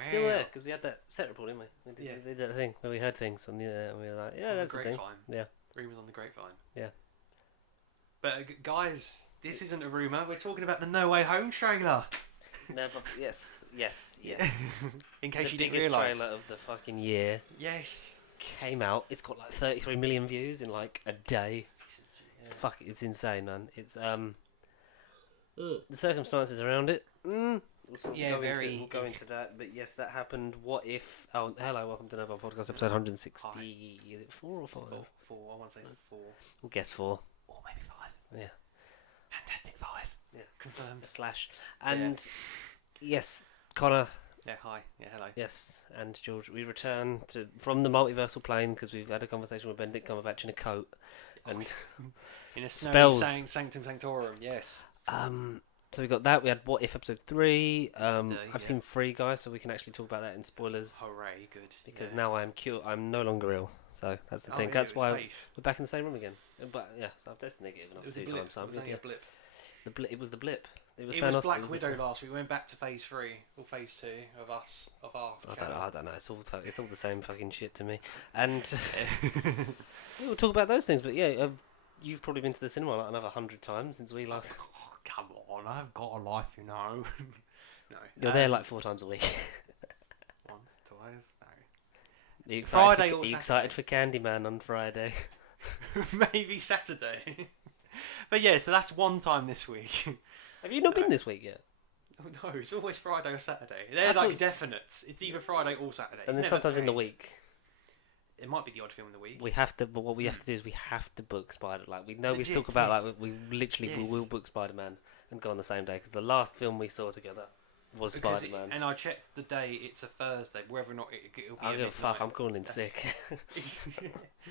Still there, because we had that set report, didn't we? We did that thing where we heard things on the and we were like, yeah, that's the thing. Yeah. Rumours on the grapevine. Yeah. But guys, this isn't a rumour. We're talking about the No Way Home trailer. Never. Yes. In case the you didn't biggest realise. trailer of the fucking year Yes. came out. It's got like 33 million views in like a day. Fuck, it's insane, man. It's the circumstances around it. We'll go into that. But yes, that happened. What if? Oh, hello, welcome to Nova Podcast episode 160. Is it 4 or 5? 4. I want to say 4. We'll guess 4. Or maybe 5. Yeah. Fantastic 5. Yeah. Confirmed. A slash. And yes, Connor. Yeah. Hi. Yeah. Hello. Yes, and George, we return from the multiversal plane because we've had a conversation with Benedict Cumberbatch in a coat and in a spells. Sanctum Sanctorum. Yes. So we got that. We had What If episode 3. I've seen 3, guys, so we can actually talk about that in spoilers. Hooray! Good. Because now I am cured. I'm no longer ill. So that's the thing. Yeah, that's why safe. we're back in the same room again. But yeah, so I've tested negative enough 2 times. So it was only a blip. It was the blip. It was Black Widow last week. We went back to phase 3 or phase 2 of our. I don't know. It's all the same fucking shit to me. And we'll talk about those things. But yeah, you've probably been to the cinema like another 100 times since we last. Oh, come on! I've got a life, you know. No. You're there like 4 times a week. Once, twice. No. Are you excited for Candyman on Friday? Maybe Saturday. But yeah, so that's one time this week. Have you not been this week yet? Oh, no, it's always Friday or Saturday. They're definite. It's either Friday or Saturday. And then sometimes in the week. It might be the odd film in the week. We have to, but what we have to do is we have to book Spider. Like we know Legit, we talk about yes. like we will book Spider-Man and go on the same day because the last film we saw together was Spider-Man. And I checked the day. It's a Thursday. Whether or not it'll be. I don't give a fuck. I'm calling in sick.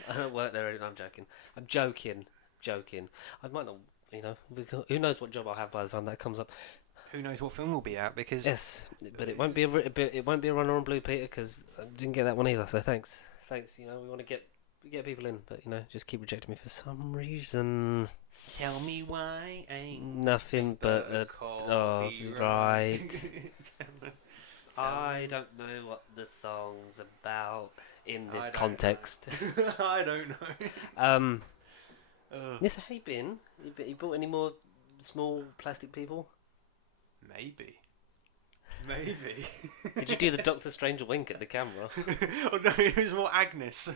I don't work there. I'm joking. I'm joking. I might not. You know, who knows what job I'll have by the time that comes up. Who knows what film will be out because. Yes, but it won't be it won't be a runner on Blue Peter because I didn't get that one either. So thanks. You know, we want to get people in, but you know, just keep rejecting me for some reason. Tell me why ain't nothing but a copyright. I don't know what the song's about in this context. I don't know. Yes, hey Ben, you bought any more small plastic people? Maybe. Did you do the Doctor Strange wink at the camera? Oh no, it was more Agnes.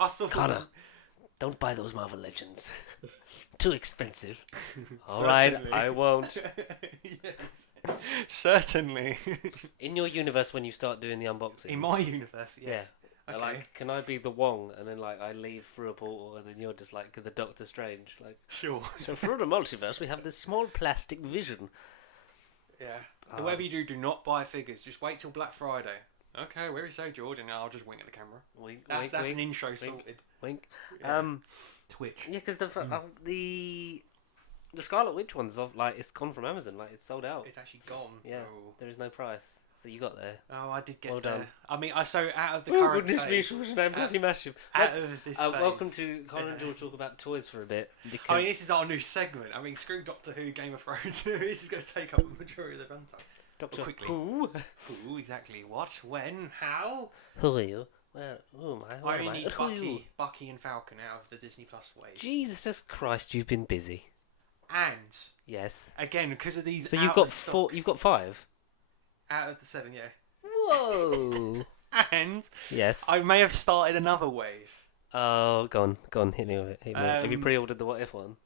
I saw Connor, don't buy those Marvel Legends. Too expensive. Alright, I won't. Yes. Certainly. In your universe, when you start doing the unboxing. In my universe, yes. Yeah. Okay. Like, can I be the Wong? And then like I leave through a portal, and then you're just like the Doctor Strange. Like, sure. So through the multiverse, we have this small plastic vision. Yeah. Whatever you do not buy figures. Just wait till Black Friday. Okay, where is so George? And I'll just wink at the camera. Wink, that's wink, an intro wink, sorted. Wink. Yeah. Twitch. Yeah, because the Scarlet Witch one's it's gone from Amazon. Like it's sold out. It's actually gone. Yeah. Oh. There is no price. So you got there. Oh, I did get well there. Done. I mean, out of the current goodness phase. me, bloody massive. Out of this phase. Welcome to Connor and George talk about toys for a bit. Because I mean, this is our new segment. I mean, screw Doctor Who, Game of Thrones. This is going to take up the majority of the runtime. Doctor quickly. Who? Who, exactly. What? When? How? Who are you? Where? Who am I? I only need Bucky and Falcon out of the Disney Plus wave. Jesus Christ, you've been busy. And yes, again because of these. So you've got 4. You've got 5 out of the 7. Yeah. Whoa. And yes, I may have started another wave. Oh, go on, hit me with it. Have you pre-ordered the What If one?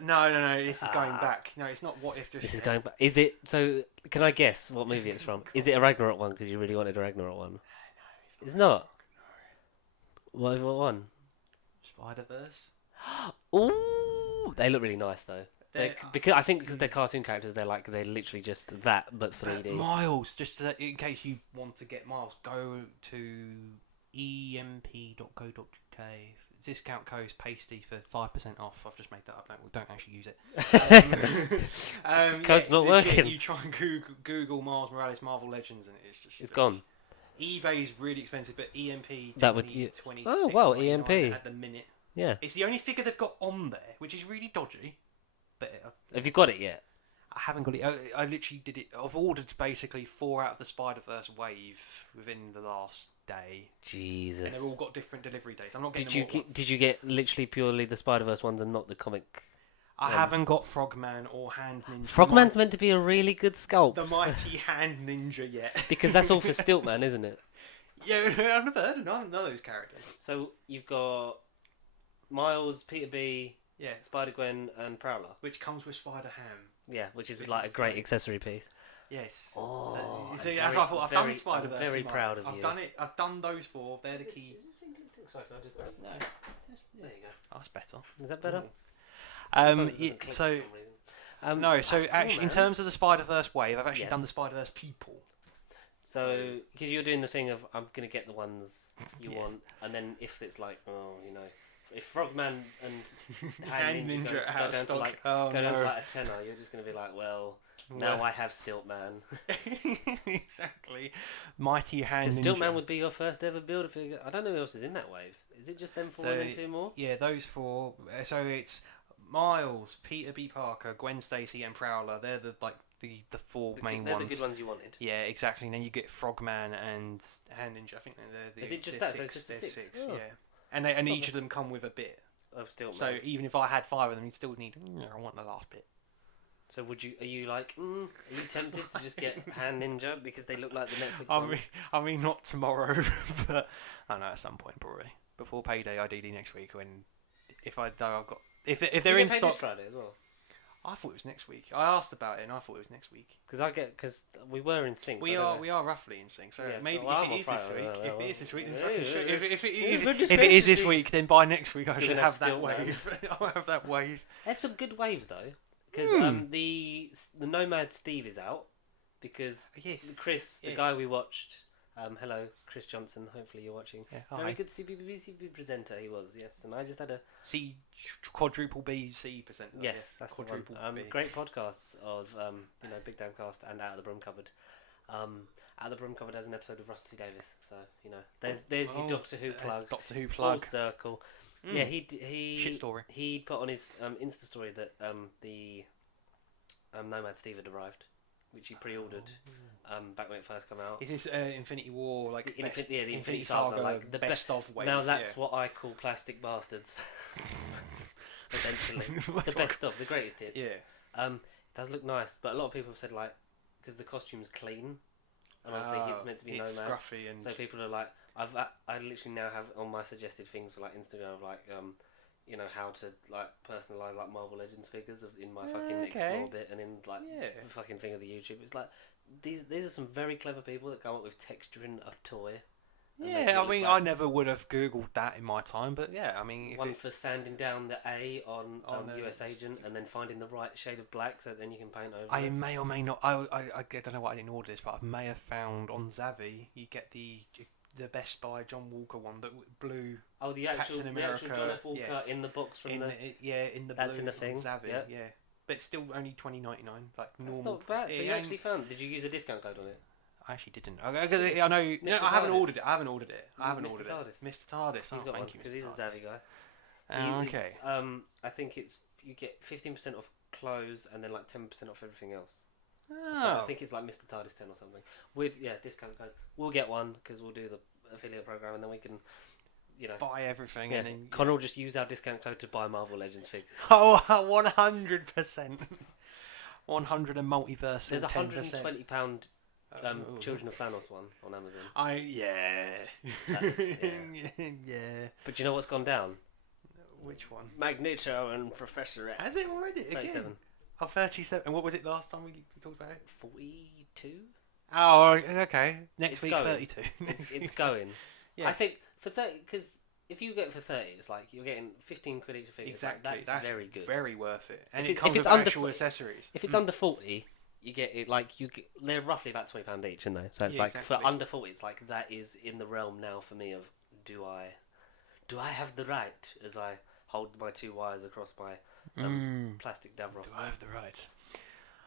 No. This is going back. No, it's not What If. Just this is going back. Is it? So can I guess what movie it's from? Is it a Ragnarok one? Because you really wanted a Ragnarok one. No, it's not. What one? Spider-Verse. Ooh, they look really nice though. Because they're cartoon characters, they're literally just that but 3D. Miles, just in case you want to get Miles, go to emp.co.uk. Discount code pasty for 5% off. I've just made that up. Don't actually use it. This code's not working. You try and Google Miles Morales Marvel Legends and it's gone. eBay is really expensive, but EMP that would 26 oh well, EMP at the minute. Yeah, it's the only figure they've got on there, which is really dodgy. But have you got it yet? I haven't got it. I literally did it. I've ordered basically 4 out of the Spider-Verse wave within the last day. Jesus. And they've all got different delivery dates. I'm not getting Did you did you get literally purely the Spider-Verse ones and not the comic? I haven't got Frogman or Hand Ninja. Frogman's meant to be a really good sculpt. The mighty Hand Ninja yet. Because that's all for Stiltman, isn't it? Yeah, I've never heard of none of those characters. So you've got Miles, Peter B, Yeah, Spider-Gwen, and Prowler. which comes with Spider-Ham. Yeah, which is Which like is a great like- accessory piece. Yes. Oh, so I'm that's very- why I thought I've done very- Spider-Verse. I'm very in proud mind. of I've you. done it. I've done those 4. They're the key. No, there you go. Oh, that's better. Is that better? Um, Sometimes it doesn't click so for some reason. no, so that's cool, actually, in man. terms of the Spider-Verse wave, I've actually Yes. done the Spider-Verse people. So, because you're doing the thing of I'm gonna get the ones you Yes. want, and then if it's like, oh, you know, if Frogman and Hand Hand Ninja Ninja go out of down to stock. like Oh, go down to no. like a tenner, you're just gonna be like, well, now I have Stiltman. Exactly. Mighty Hand Because Ninja. Stiltman would be your first ever Build-A-Figure. I don't know who else is in that wave. Is it just them 4 and then 2 more? Yeah, those 4. So it's Miles, Peter B. Parker, Gwen Stacy, and Prowler. They're the 4 main They're ones. the good ones you wanted. Yeah, exactly. And then you get Frogman and Hand Ninja. I think they're the. Is it just they're that? So it's 6. just the They're 6? 6, Oh. yeah. And not each of them come with a bit. Of Stiltman. So even if I had 5 of them, you'd still need. I want the last bit. So are you like, are you tempted to just get Hand Ninja because they look like the Netflix I ones? mean, not tomorrow, but I don't know, at some point probably before payday, ideally next week. When if I've got if they're You in get paid stock, this Friday as well. I thought it was next week. I asked about it and I thought it was next week. Because we were in sync. We so I don't are know. roughly in sync. So Yeah, maybe well, if I'm it is on this Friday, week, well, if it is this week, then yeah, fucking yeah, straight. yeah. If Yeah, it is this week, then by next week I You're should gonna have have that Stiltman. wave. I'll have that wave. There's some good waves though, because the Nomad Steve is out because Yes. Chris, the Yes. guy we watched. Hello, Chris Johnson. Hopefully you're watching. Yeah, Very hi. good BBC presenter he was. Yes, and I just had a Quadruple B C percent. yes, that's the one. B. Great podcasts of Big Damn Cast and Out of the Broom Cupboard. Out of the Broom Cupboard has an episode of Rusty Davis, so there's your Doctor Who plug. Doctor Who Full plug. circle. Yeah, he Shit story. He put on his Insta story that the Nomad Steve had arrived, which he pre-ordered back when it first came out. Is this Infinity War the Infinity Saga, like the best of wave? Now that's what I call plastic bastards. Essentially, That's the what- best of the greatest hits. Yeah. It does look nice, but a lot of people have said like because the costume's clean, and obviously it's meant to be it's Nomad. scruffy and So people are like, I literally now have on my suggested things for like Instagram of like how to like personalize like Marvel Legends figures in my fucking Okay. explore bit and in like Yeah. the fucking thing of the YouTube. It's like these are some very clever people that come up with texturing a toy. and making it yeah, I look mean, like I never would have googled that in my time, but yeah, I mean, if one it- for sanding down the A on the- US Agent and then finding the right shade of black so then you can paint over I it. may or may not. I don't know why I didn't order this, but I may have found on Zavi you get the Best Buy John Walker one that blue Oh, the actual Captain the actual America, John F. Walker yes. in the box from in the. in the That's blue in the on thing, Zavi, yep. yeah, but it's still only $20.99, like That's normal. not bad. So It you ain't- actually found? Did you use a discount code on it? I actually didn't. I know. No, I haven't TARDIS. ordered it. I haven't ordered it. I haven't Mr. ordered TARDIS. it. Mr. TARDIS. He's Oh, got one thank you, because Mr. he's a TARDIS. savvy guy. Oh, He- okay. it's, I think it's you get 15% off clothes and then like 10% off everything else. So I Oh, think it's like Mr. TARDIS 10 or something. Discount code. We'll get one because we'll do the affiliate program and then we can, buy everything Yeah, and then. Connor will just use our discount code to buy Marvel Legends figures. Oh, 100%. 100 and multiverse. There's a 10%. £120 Oh. Children of Thanos one on Amazon. Yeah. That's- yeah. But do you know what's gone down? Which one? Magneto and Professor X. Has it already? Again? 37. Oh, 37. And what was it last time we talked about it? 42? Oh, okay. Next It's week, going. 32. It's going. Yes. I think for 30, because if you get it for 30, it's like you're getting 15 quid each figure. Exactly. Like, that's very good. Very worth it. And If it it- comes if it's with under actual f- accessories. If it's under 40, you get it like they're roughly about £20 each, aren't they? So it's Yeah, like exactly. for under 40, it's like that is in the realm now for me of do I have the right as I hold my 2 wires across my plastic Davros. Do I have the right?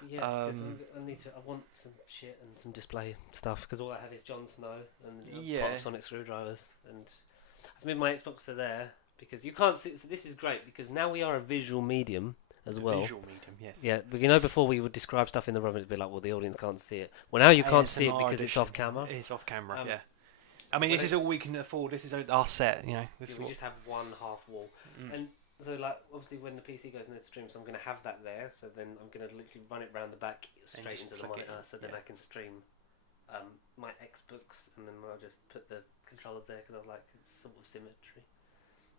But yeah, because I want some shit and some display stuff because all I have is Jon Snow and Yeah. Sonic screwdrivers and I've made my Xbox are there because you can't see. So this is great because now we are a visual medium as well. Visual medium. Yes. Yeah, but before we would describe stuff in the room, it'd be like, well, the audience can't see it. Well, now you can't see it because it's off camera. It's off camera. Yeah. I mean, this is all we can afford. This is our set. You know. We just have one half wall, and so like obviously when the PC goes into the stream, so I'm going to have that there. So then I'm going to literally run it round the back straight into the monitor, so then I can stream my Xbox, and then I'll just put the controllers there because I was like, it's sort of symmetry.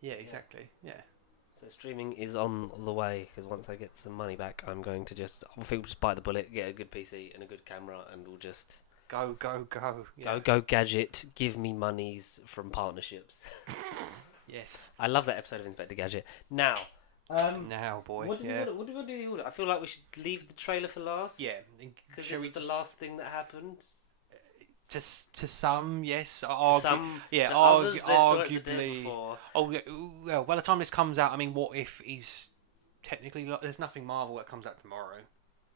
Yeah, exactly. Yeah. So streaming is on the way because once I get some money back, I'm going to just bite the bullet, get a good PC and a good camera, and we'll just go. Yeah. Go Gadget. Give me monies from partnerships. Yes. I love that episode of Inspector Gadget. Now, boy. What do we want to do? I feel like we should leave the trailer for last. Yeah, because it was the last thing that happened. Just to some, yes. Arguably. Oh, yeah, well, by the time this comes out, I mean, what if he's technically? There's nothing Marvel that comes out tomorrow.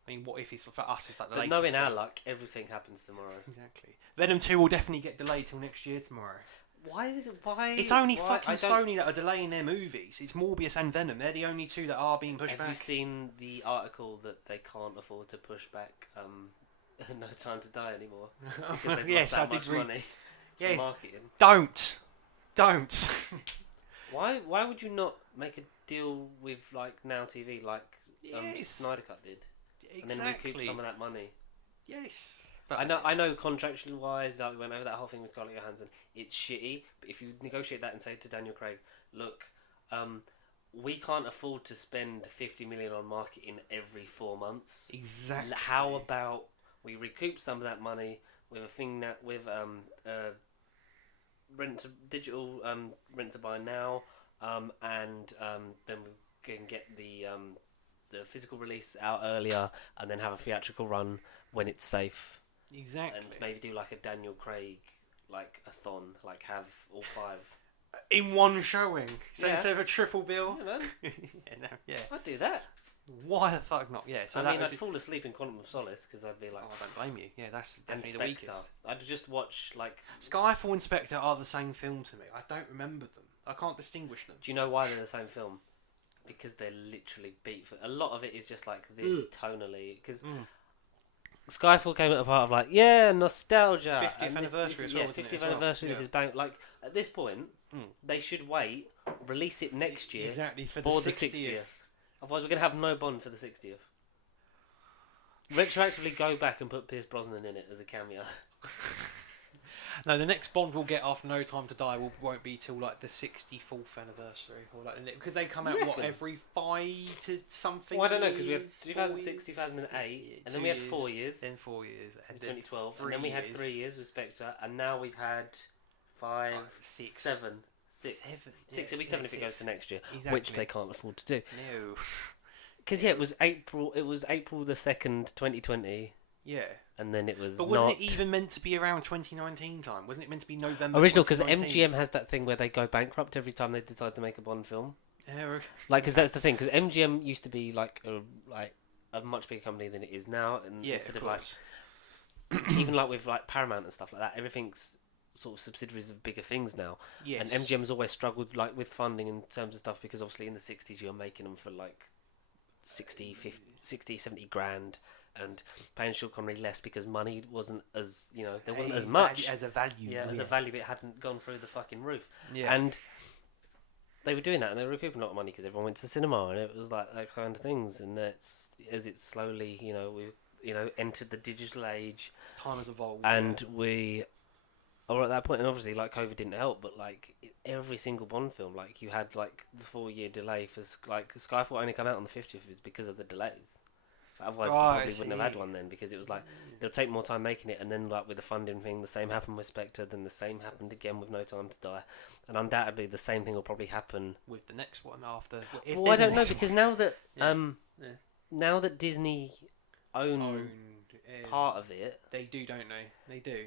I mean, what if he's for us? It's like the latest. But knowing our luck, everything happens tomorrow. Exactly. Venom 2 will definitely get delayed till next year tomorrow. Why is it? Why? It's only fucking Sony that are delaying their movies. It's Morbius and Venom. They're the only two that are being pushed back. Have you seen the article that they can't afford to push back No Time to Die anymore? Because they've yes, lost that much money for marketing. Don't. Why would you not make a deal with like Now TV like Snyder Cut did? Exactly. And then recoup some of that money. Yes. But I know contractually wise, like we went over that whole thing with Scarlett Johansson, it's shitty, but if you negotiate that and say to Daniel Craig, look, we can't afford to spend 50 million on marketing every 4 months. Exactly. How about we recoup some of that money with a thing that with digital rent to buy now, and then we can get the physical release out earlier, and then have a theatrical run when it's safe. Exactly. And maybe do like a Daniel Craig like a thon, like have all 5 in one showing. So instead of a triple bill. Yeah, man. Yeah. I'd do that. Why the fuck not? Yeah. So I'd fall asleep in Quantum of Solace because I'd be like, I don't blame you. Yeah, that's definitely Inspector. the weakest. I'd just watch like Skyfall and Spectre are the same film to me. I don't remember them. I can't distinguish them. Do you know why they're the same film? Because they're literally beat for. A lot of it is just like this tonally. Because Skyfall came at a part of like nostalgia. 50th anniversary as well. 50th anniversary. This is bang. Like at this point, they should wait, release it next year exactly for the the 60th. Otherwise, we're gonna have no Bond for the 60th. Retroactively go back and put Pierce Brosnan in it as a cameo. No, the next Bond we'll get after No Time to Die won't be till like the 64th anniversary, or like because they come out every 5 to something. Well, I don't know because we had 2006, 2008, and then we had 4 years. Then 4 years, and 2012, and then we had 3 years with Spectre, and now we've had 5, 6, 7, 6. It'll be 7 if it goes to next year, which they can't afford to do. No, because it was April. It was April the 2nd, 2020. Yeah. And then it was. But wasn't it even meant to be around 2019 time? Wasn't it meant to be November? Original, because MGM has that thing where they go bankrupt every time they decide to make a Bond film. Yeah. Like, because that's the thing. Because MGM used to be like a much bigger company than it is now, and instead of like even like with like Paramount and stuff like that, everything's sort of subsidiaries of bigger things now. Yes. And MGM has always struggled like with funding in terms of stuff because obviously in the 60s you're making them for like 60, 70 grand. And paying Sean Connery less because money wasn't as there wasn't as much as a value. As a value, it hadn't gone through the fucking roof. Yeah, and they were doing that, and they were recouping a lot of money because everyone went to the cinema, and it was like that kind of things. And as it slowly, we entered the digital age. As time has evolved, and we are at that point, and obviously, like COVID didn't help, but like every single Bond film, like you had like the 4-year delay for like Skyfall only come out on the 50th is because of the delays. Otherwise, we probably wouldn't have had one then because it was like they'll take more time making it, and then like with the funding thing, the same happened with Spectre, then the same happened again with No Time to Die, and undoubtedly the same thing will probably happen with the next one after. Well, I don't know because now that Disney own part of it, they do, don't they? They do.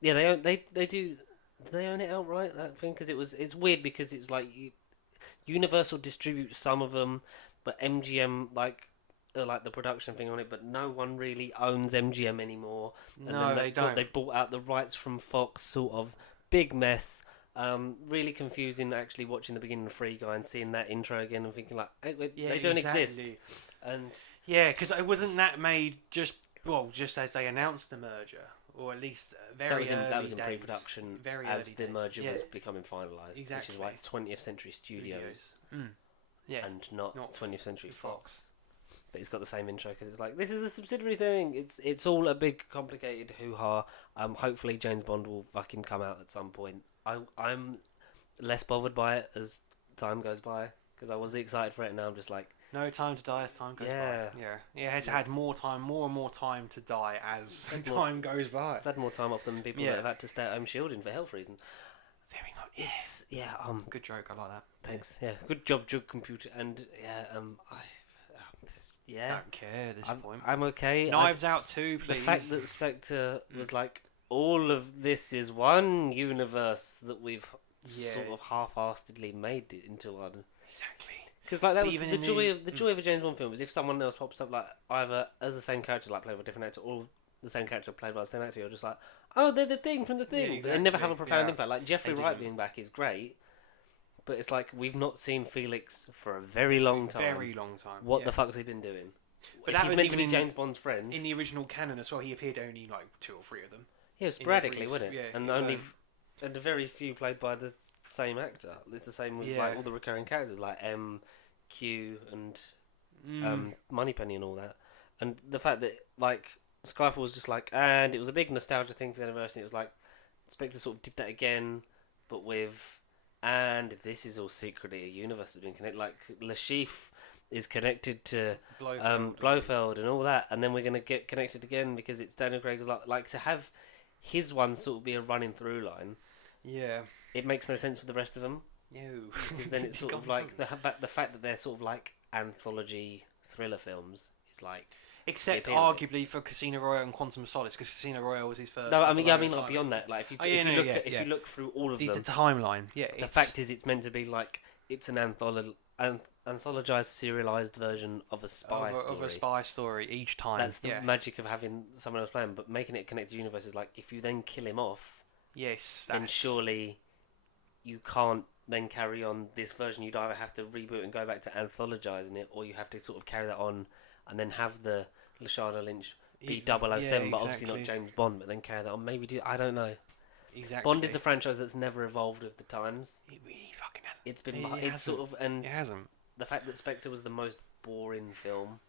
Yeah, they own. They do. Do they own it outright? That thing because it's weird because it's like Universal distributes some of them, but MGM like the production thing on it, but no one really owns MGM anymore. And no, they don't. They bought out the rights from Fox, sort of big mess. Really confusing actually watching the beginning of Free Guy and seeing that intro again and thinking like, hey, Yeah, they don't exactly. exist. And yeah, because it wasn't that made just as they announced the merger, or at least very that was in days. pre-production Very as early the days. merger Yeah. was becoming finalised, which is why it's 20th Century Studios Yeah, and not 20th Century Fox. Fox. But it's got the same intro because it's like, this is a subsidiary thing. It's all a big complicated hoo-ha. Hopefully James Bond will fucking come out at some point. I'm less bothered by it as time goes by because I was excited for it, and now I'm just like, No time to die as time goes by. Yeah, it has had more and more time to die as time goes by. it's had more time off than people that have had to stay at home shielding for health reasons. Very much. Good joke. I like that. Thanks. Yeah, good job, computer. And yeah, Don't care at this point. I'm okay. Knives Out 2, please. The fact that Spectre was like, all of this is one universe that we've sort of half-heartedly made it into one. Exactly. Because like that was the joy of a James Bond film is if someone else pops up like either as the same character like played by a different actor or the same character played by the same actor, you're just like, oh, they're the thing from the thing. Yeah, exactly. They never have a profound impact. Like Jeffrey Wright being back is great, but it's like we've not seen Felix for a very long time. Very long time. What the fuck's he been doing? But if that he's was meant to be even James Bond's friend. In the original canon as well, he appeared only like 2 or 3 of them. Yeah, sporadically, wasn't it? Yeah, and only and a very few played by the same actor. It's the same with like all the recurring characters like M, Q, and Moneypenny and all that. And the fact that like Skyfall was just like, and it was a big nostalgia thing for the anniversary. It was like Spectre sort of did that again, but with, and this is all secretly a universe that's been connected. Like Le Chiffre is connected to Blofeld and all that, and then we're gonna get connected again because it's Daniel Craig's like to have his one sort of be a running through line. Yeah, it makes no sense for the rest of them. No, because then it's sort of like the fact that they're sort of like anthology thriller films is like. Except arguably for Casino Royale and Quantum of Solace, because Casino Royale was his first. No, I mean like beyond that. Like if you look through all of them, the timeline. Yeah, the fact is, it's meant to be like it's an anthologized, serialized version of a spy story. Of a spy story each time. That's the magic of having someone else playing, but making it a connected universe is like if you then kill him off. Yes, then surely you can't then carry on this version. You'd either have to reboot and go back to anthologizing it, or you have to sort of carry that on and then have the Lashana Lynch be 007, but obviously not James Bond, but then carry that on. Maybe I don't know. Exactly. Bond is a franchise that's never evolved with the times. It really fucking hasn't. It's been it hasn't. The fact that Spectre was the most boring film.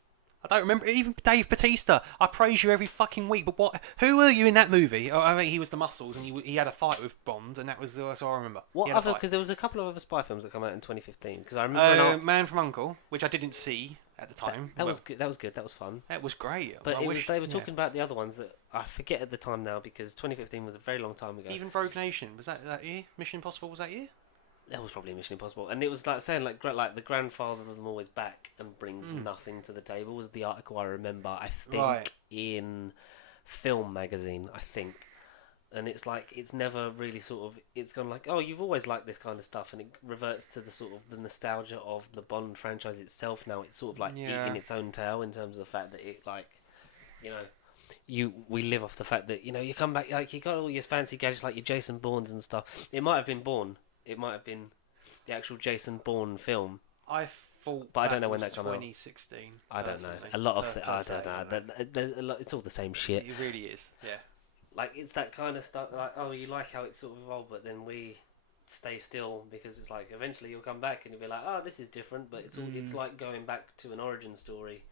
I don't remember. Even Dave Bautista, I praise you every fucking week, but who were you in that movie? I mean, he was the Muscles, and he had a fight with Bond, and that was that's all I remember. What other? Because there was a couple of other spy films that come out in 2015. Because I remember Man from U.N.C.L.E., which I didn't see at the time. That was good. That was good. That was fun. That was great. But they were talking about the other ones that I forget at the time now because 2015 was a very long time ago. Even Rogue Nation was that year? Mission Impossible was that year? That was probably Mission Impossible, and it was like saying like the grandfather of them always back and brings nothing to the table was the article I remember. I think in Film Magazine, I think, and it's like it's never really sort of it's gone like, oh, you've always liked this kind of stuff, and it reverts to the sort of the nostalgia of the Bond franchise itself. Now it's sort of like eating its own tail in terms of the fact that it like, you know. We live off the fact that you come back like you got all your fancy gadgets like your Jason Bournes and stuff. It might have been Bourne. It might have been the actual Jason Bourne film. I thought, but I don't know when that came out. 2016. I don't know. A lot of I don't know. It's all the same shit. It really is. Yeah. Like it's that kind of stuff. Like you like how it's sort of evolved, but then we stay still because it's like eventually you'll come back and you'll be like, oh, this is different. But it's like going back to an origin story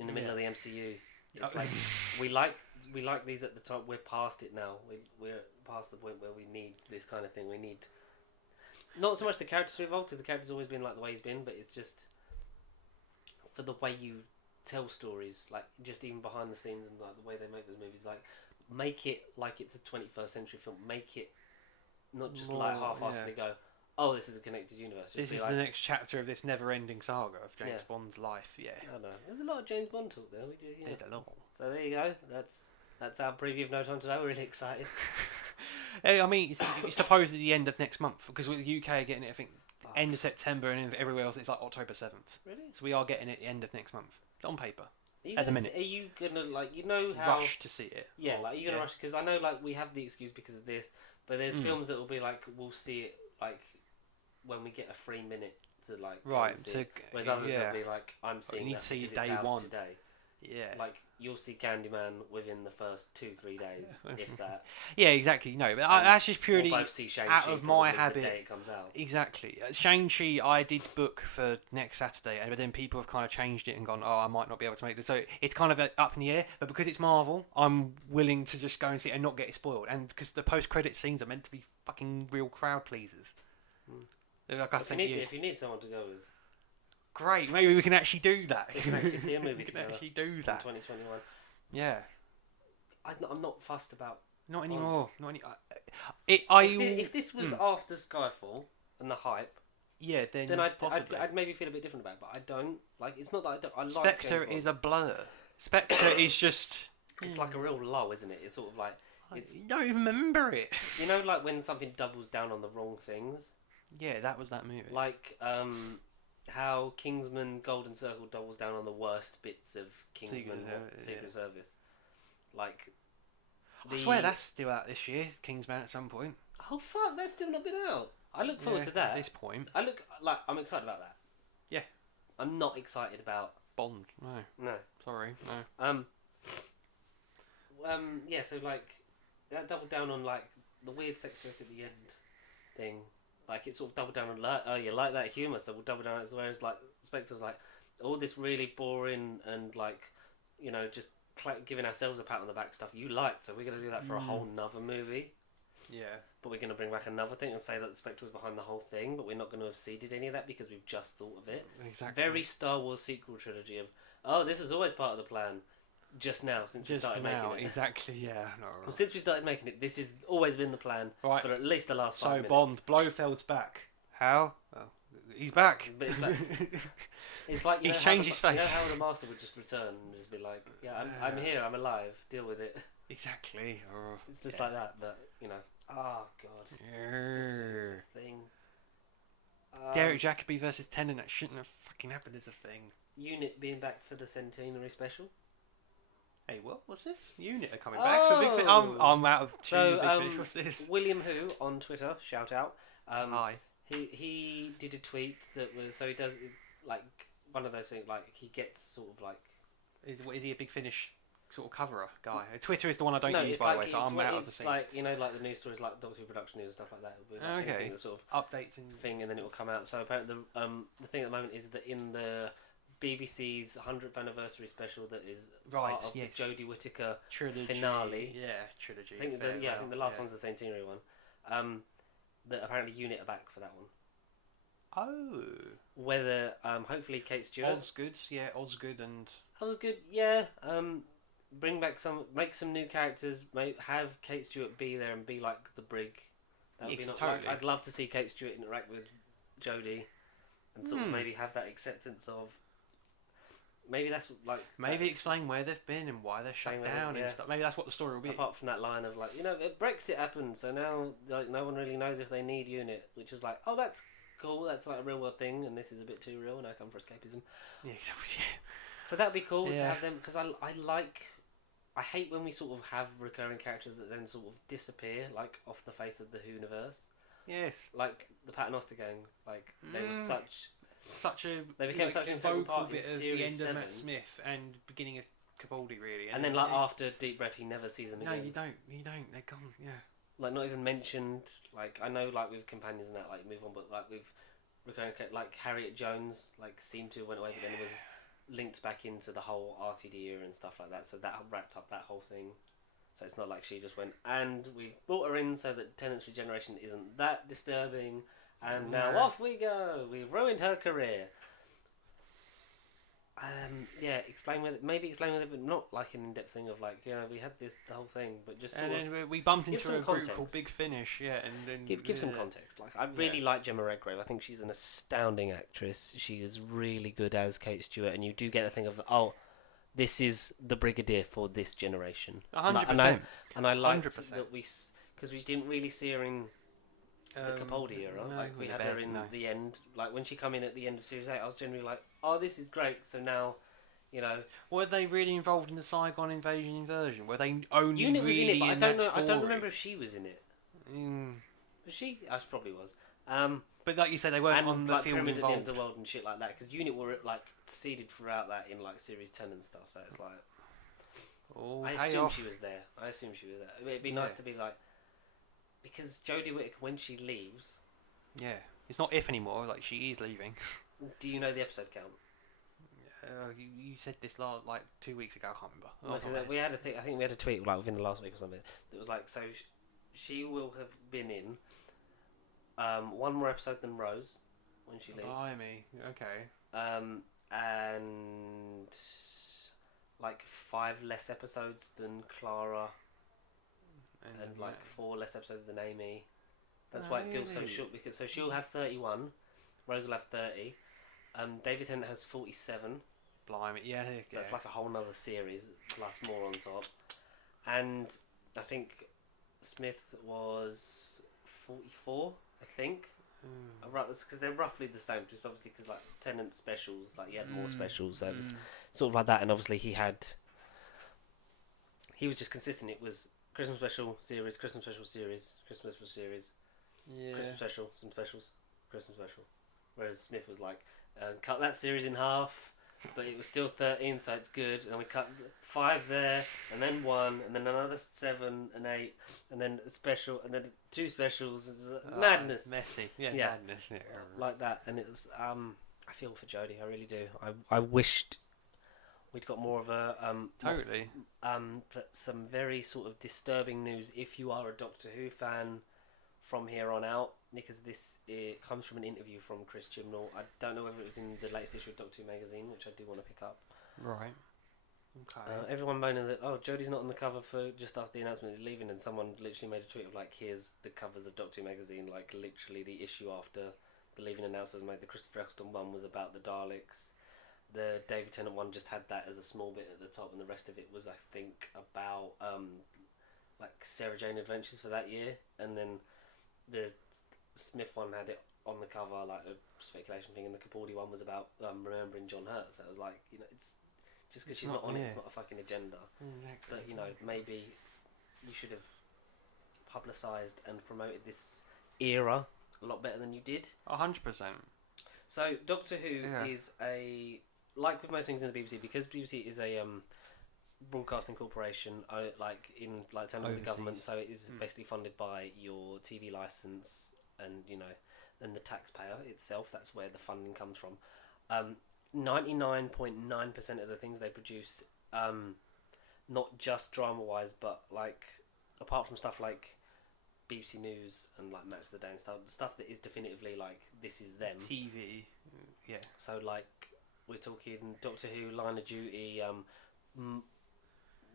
in the middle of the MCU. It's like we like these at the top. We're past it now. We're past the point where we need this kind of thing. We need. Not so much the characters to evolve because the character's always been like the way he's been, but it's just for the way you tell stories, like just even behind the scenes and like the way they make the movies, like make it like it's a 21st century film. Make it not just like half-assedly go, oh, this is a connected universe. This is the next chapter of this never-ending saga of James Bond's life. Yeah, I know. There's a lot of James Bond talk there. We do. There's a lot. So there you go. That's our preview of No Time to Die. We're really excited. I mean, it's supposedly the end of next month because with the UK getting it, I think, end of September, and everywhere else it's like October 7th. Really? So we are getting it the end of next month on paper. At the minute, are you gonna how rush to see it? Yeah, like are you gonna rush? Because I know like we have the excuse because of this. But there's films that will be like we'll see it like when we get a free minute to like right. see it. Whereas others will be like I'm seeing you need that to see because day it's out one today. Yeah. Like you'll see Candyman within the first 2-3 days, if that. Yeah, exactly. No, but that's just purely we'll both see out of my habit. The day it comes out. Exactly. Shang-Chi, I did book for next Saturday, but then people have kind of changed it and gone, oh, I might not be able to make it. So it's kind of up in the air. But because it's Marvel, I'm willing to just go and see it and not get it spoiled. And because the post-credit scenes are meant to be fucking real crowd pleasers. Like I said, if you need someone to go with. Great, maybe we can actually do that. We can actually see a movie we can together. actually do that. In 2021. Yeah. I'm not fussed about. Not anymore. Not any. If this was after Skyfall and the hype, yeah, then I'd maybe feel a bit different about it. But I don't like. It's not that I don't. I like Spectre is a blur. Spectre is just. It's like a real lull, isn't it? It's sort of like. You don't even remember it. You know, like when something doubles down on the wrong things. Yeah, that was that movie. Like how Kingsman Golden Circle doubles down on the worst bits of Kingsman Secret Service. Like, I swear that's still out this year, Kingsman at some point. Oh fuck, that's still not been out. I look forward to that. At this point. I'm excited about that. Yeah. I'm not excited about Bond. No. Sorry, no. Yeah, so like that doubled down on like the weird sex joke at the end thing. Like, it sort of doubled down on, you like that humour, so we'll double down on it. Whereas, like, Spectre's like, all this really boring and, like, you know, just giving ourselves a pat on the back stuff you liked, so we're going to do that for a whole nother movie. Yeah. But we're going to bring back another thing and say that Spectre was behind the whole thing, but we're not going to have seeded any of that because we've just thought of it. Exactly. Very Star Wars sequel trilogy of, this is always part of the plan. Just now, since we started making it. Exactly, yeah. No, right. Well, since we started making it, this has always been the plan for at least the last 5 minutes. So, Bond, Blofeld's back. How? Well, he's back. But it's like he's changed his face. You know how the Master would just return and just be like, "Yeah, I'm here. I'm alive. Deal with it." Exactly. It's just like that, but you know. Oh God. Yeah. Thing. Derek Jacobi versus Tennant. That shouldn't have fucking happened as a thing. Unit being back for the centenary special. Hey, what's this? Unit are coming back for Big Finish. I'm out of tune. Big Finish. What's this? William Who on Twitter, shout out. Hi. He did a tweet that was he does like one of those things like he gets sort of like is he a Big Finish sort of coverer guy? Twitter is the one I don't use by the way, so I'm out of the scene. Like like the news stories like Doctor Who production news and stuff like that. It'll be like that sort of updates and thing, and then it will come out. So apparently the thing at the moment is that in the BBC's 100th anniversary special that is part of the Jodie Whittaker trilogy finale. Yeah, trilogy. I think the last one's the centenary one. That apparently Unit are back for that one. Oh. Whether hopefully Kate Stewart. Osgood, and Osgood, yeah. Make some new characters. Have Kate Stewart be there and be like the brig. That would be not totally. I'd love to see Kate Stewart interact with Jodie, and sort of maybe have that acceptance of. Maybe that's like. Maybe explain where they've been and why they're shut down and stuff. Maybe that's what the story will be. Apart from that line of like, Brexit happened, so now like no one really knows if they need Unit, which is like, oh, that's cool. That's like a real world thing, and this is a bit too real, and I come for escapism. Yeah, exactly. Yeah. So that'd be cool to have them because I hate when we sort of have recurring characters that then sort of disappear like off the face of the Whoniverse. Yes. Like the Paternoster Gang, like they were they became such a vocal bit of the end of Matt Smith and beginning of Capaldi really, and then like after Deep Breath he never sees them again. No, you don't they're gone. Yeah, like not even mentioned. Like I know like with companions and that like move on, but like with recurring like Harriet Jones like seemed to have went away, but then it was linked back into the whole RTD era and stuff like that, so that wrapped up that whole thing. So it's not like she just went and we brought her in so that Tennant's regeneration isn't that disturbing. And now off we go. We've ruined her career. Explain with it, but not like an in-depth thing of like we had the whole thing, but just sort and then we bumped into a group called Big Finish, and give some context. Like I really like Gemma Redgrave. I think she's an astounding actress. She is really good as Kate Stewart, and you do get a thing of this is the Brigadier for this generation. 100%. And I like that because we didn't really see her in. The Capaldi era, like we had her in the end, like when she come in at the end of Series 8, I was generally like, oh, this is great. So now, were they really involved in the Saigon invasion? Were they only Unit really was in it, but I don't story? I don't remember if she was in it. She probably was. But like you said, they weren't and on the like field Pyramid at the End involved. of the World and shit like that. Because Unit were like seeded throughout that in like series 10 and stuff. So it's like I assume she was there. It'd be nice to be like, because Jodie Whittaker, when she leaves, It's not if anymore. Like, she is leaving. do you know the episode count? You said this like 2 weeks ago. I can't remember. Because we had a thing. I think we had a tweet like within the last week or something that was like, so she will have been in one more episode than Rose when she leaves. Blimey. Okay. And like 5 less episodes than Clara, and like 4 less episodes than Amy. That's why it feels so short, because so she'll have 31, Rose will have 30, David Tennant has 47. Blimey, So it's like a whole nother series plus more on top, and I think Smith was 44. I think. Because they're roughly the same, just obviously because like Tennant specials, like he had more specials, so it was sort of like that. And obviously he was just consistent. It was Christmas special series, Christmas special series, Christmas special series, Christmas special, some specials, Christmas special. Whereas Smith was like, cut that series in half, but it was still 13, so it's good. And we cut 5 there, and then 1, and then another 7 and 8, and then a special, and then 2 specials. It's madness. Messy. Yeah. Madness. Yeah. Like that. And it was, I feel for Jodie, I really do. I wished we'd got more of a, Totally. but some very sort of disturbing news if you are a Doctor Who fan from here on out, because it comes from an interview from Chris Chibnall. I don't know whether it was in the latest issue of Doctor Who magazine, which I do want to pick up. Right. Okay. Everyone moaning that, Jodie's not on the cover for just after the announcement of leaving, and someone literally made a tweet of like, here's the covers of Doctor Who magazine, like literally the issue after the leaving announcement was made. The Christopher Eccleston one was about the Daleks. The David Tennant one just had that as a small bit at the top, and the rest of it was, I think, about like Sarah Jane Adventures for that year, and then the Smith one had it on the cover, like a speculation thing, and the Capaldi one was about remembering John Hurt. So it was like, it's just because she's not on it, it's not a fucking agenda. Exactly. But maybe you should have publicised and promoted this era a lot better than you did. 100%. So Doctor Who is like with most things in the BBC, because BBC is a broadcasting corporation, like in like terms of the government, so it is basically funded by your TV license and and the taxpayer itself. That's where the funding comes from. 99.9% of the things they produce, not just drama wise, but like apart from stuff like BBC News and like Match of the Day and stuff that is definitively like, this is them. TV, yeah. So like we're talking Doctor Who, Line of Duty,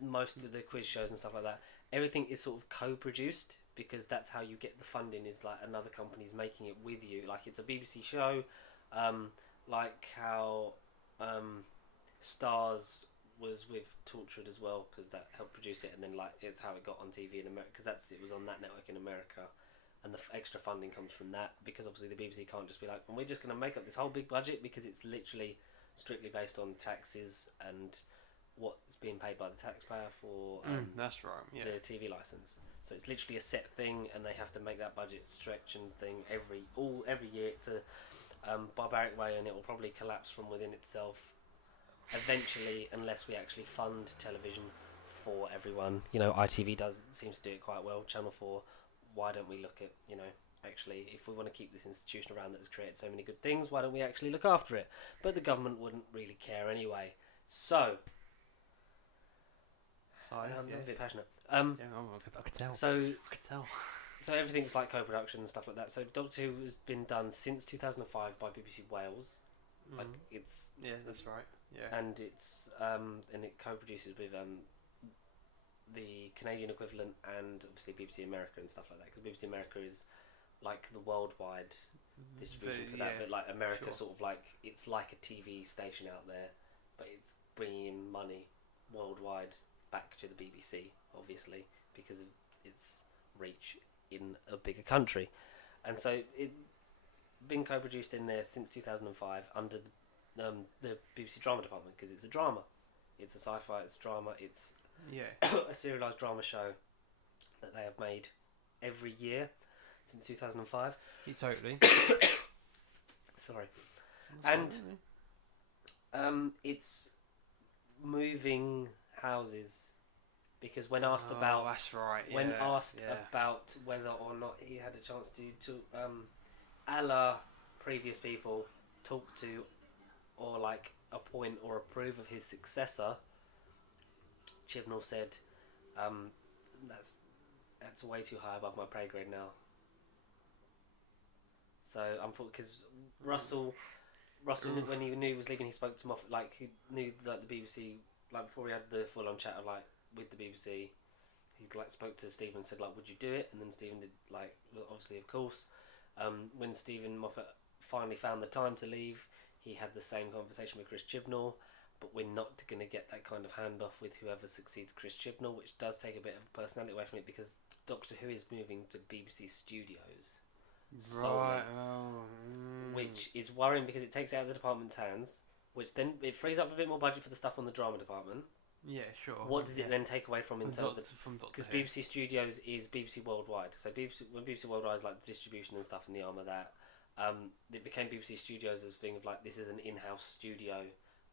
most of the quiz shows and stuff like that. Everything is sort of co-produced, because that's how you get the funding, is like another company's making it with you. Like it's a BBC show, like how Stars was with Tortured as well, because that helped produce it, and then like it's how it got on TV in America, because it was on that network in America, and the extra funding comes from that, because obviously the BBC can't just be like, well, we're just going to make up this whole big budget, because it's literally strictly based on taxes and what's being paid by the taxpayer for that's right, yeah. the TV license. So it's literally a set thing, and they have to make that budget stretch and thing every year. It's a barbaric way, and it will probably collapse from within itself eventually, unless we actually fund television for everyone. ITV seems to do it quite well. Channel 4, why don't we look at, actually, if we want to keep this institution around that has created so many good things, why don't we actually look after it? But the government wouldn't really care anyway. So that's a bit passionate. I could tell. So everything's like co-production and stuff like that. So Doctor Who has been done since 2005 by BBC Wales. Like it's that's right. Yeah, and it's and it co-produces with the Canadian equivalent and obviously BBC America and stuff like that, because BBC America is like the worldwide distribution for that, but like America sort of like, it's like a TV station out there, but it's bringing in money worldwide back to the BBC, obviously, because of its reach in a bigger country. And so it been co-produced in there since 2005 under the BBC drama department, because it's a drama, it's a sci-fi, it's a drama, it's a serialised drama show that they have made every year since 2005. Totally. Sorry. That's And it's moving houses, because when asked about that's right. when yeah, asked about whether or not he had a chance to a la previous people talk to or like appoint or approve of his successor, Chibnall said, that's way too high above my pay grade now. So I'm because Russell when he knew he was leaving, he spoke to Moffat, like he knew that the BBC, like before he had the full on chat of like with the BBC, he like spoke to Stephen and said like, would you do it? And then Stephen did, like, obviously of course. When Stephen Moffat finally found the time to leave, he had the same conversation with Chris Chibnall, but we're not going to get that kind of handoff with whoever succeeds Chris Chibnall, which does take a bit of personality away from it, because Doctor Who is moving to BBC Studios. Right. Which is worrying because it takes it out of the department's hands, which then it frees up a bit more budget for the stuff on the drama department. Yeah, sure. What does it then take away from in terms of because BBC Studios is BBC Worldwide. So when BBC Worldwide is like the distribution and stuff and the arm of that, it became BBC Studios as a thing of like, this is an in-house studio,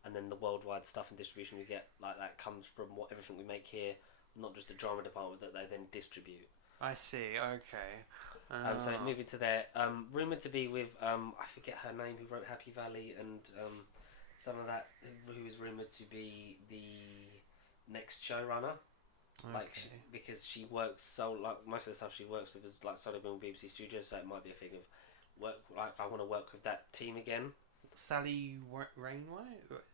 and then the worldwide stuff and distribution we get like that comes from everything we make here, not just the drama department that they then distribute. I see. Okay. So moving to there, rumoured to be with I forget her name, who wrote Happy Valley, and some of that, who is rumoured to be the next showrunner. Okay. Like because she works like most of the stuff she works with is like solely been with BBC Studios, so it might be a thing of work. Like I want to work with that team again. Sally Wainwright.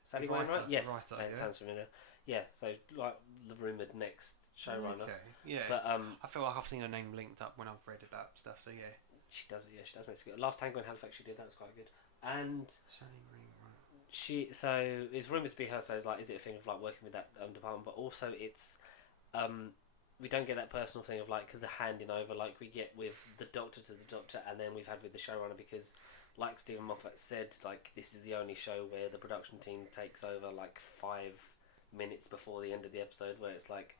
Sally Wainwright, yes, that sounds familiar. Yeah, so like the rumoured next showrunner. Okay. Yeah. But I feel like I've seen her name linked up when I've read about stuff. So yeah. She does it. Yeah, she does make it good. Last Tango in Halifax, she did that was quite good. And Sally Wainwright. so it's rumoured to be her. So it's like, is it a thing of like working with that department? But also it's we don't get that personal thing of like the handing over like we get with the Doctor to the Doctor, and then we've had with the showrunner, because like Stephen Moffat said, like this is the only show where the production team takes over like 5 minutes before the end of the episode, where it's like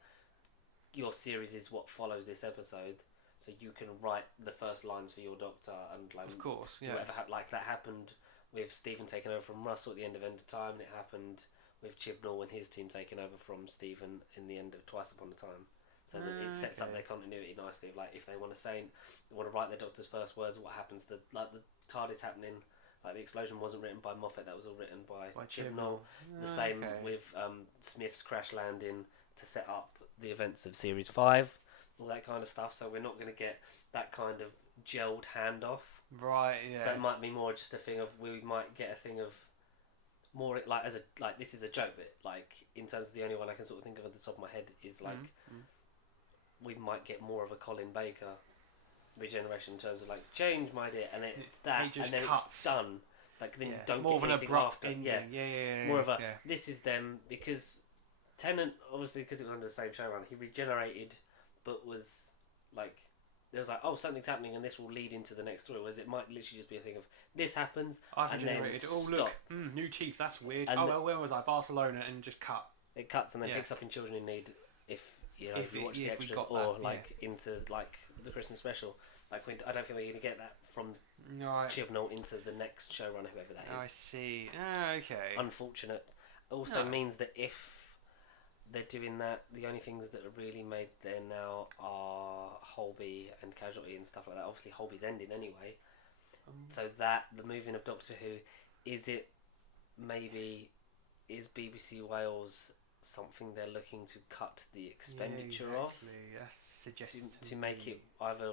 your series is what follows this episode, so you can write the first lines for your Doctor, and like Of course, yeah. whatever like that happened with Stephen taking over from Russell at the end of Time, and it happened with Chibnall and his team taking over from Stephen in the end of Twice Upon a Time. So that it sets up their continuity nicely. Like if they want to say, they want to write their Doctor's first words, what happens? The TARDIS happening, like the explosion wasn't written by Moffat. That was all written by Chibnall. The same with Smith's crash landing to set up the events of Series 5, all that kind of stuff. So we're not going to get that kind of gelled handoff. Right. Yeah. So it might be more just a thing of, we might get a thing of more like as a like this is a joke, but like in terms of the only one I can sort of think of at the top of my head is like. We might get more of a Colin Baker regeneration in terms of like, change my idea, and then it's that, and then it's done. Like then you don't more get of an abrupt after. ending. Yeah. More of a this is them, because Tennant, obviously because it was under the same showrunner, he regenerated, but was like, there was like, oh, something's happening and this will lead into the next story, whereas it might literally just be a thing of this happens. I've and regenerated. Then oh look, new teeth. That's weird. And where was I? Barcelona, and just cut. It cuts and then picks up in Children in Need if you watch the extras, or into like the Christmas special. Like I don't think we're going to get that from Chibnall into the next showrunner, whoever that is. I see. Okay. Unfortunate. Also means that if they're doing that, the only things that are really made there now are Holby and Casualty and stuff like that. Obviously Holby's ending anyway. So that, the moving of Doctor Who, is BBC Wales something they're looking to cut the expenditure of, to make it either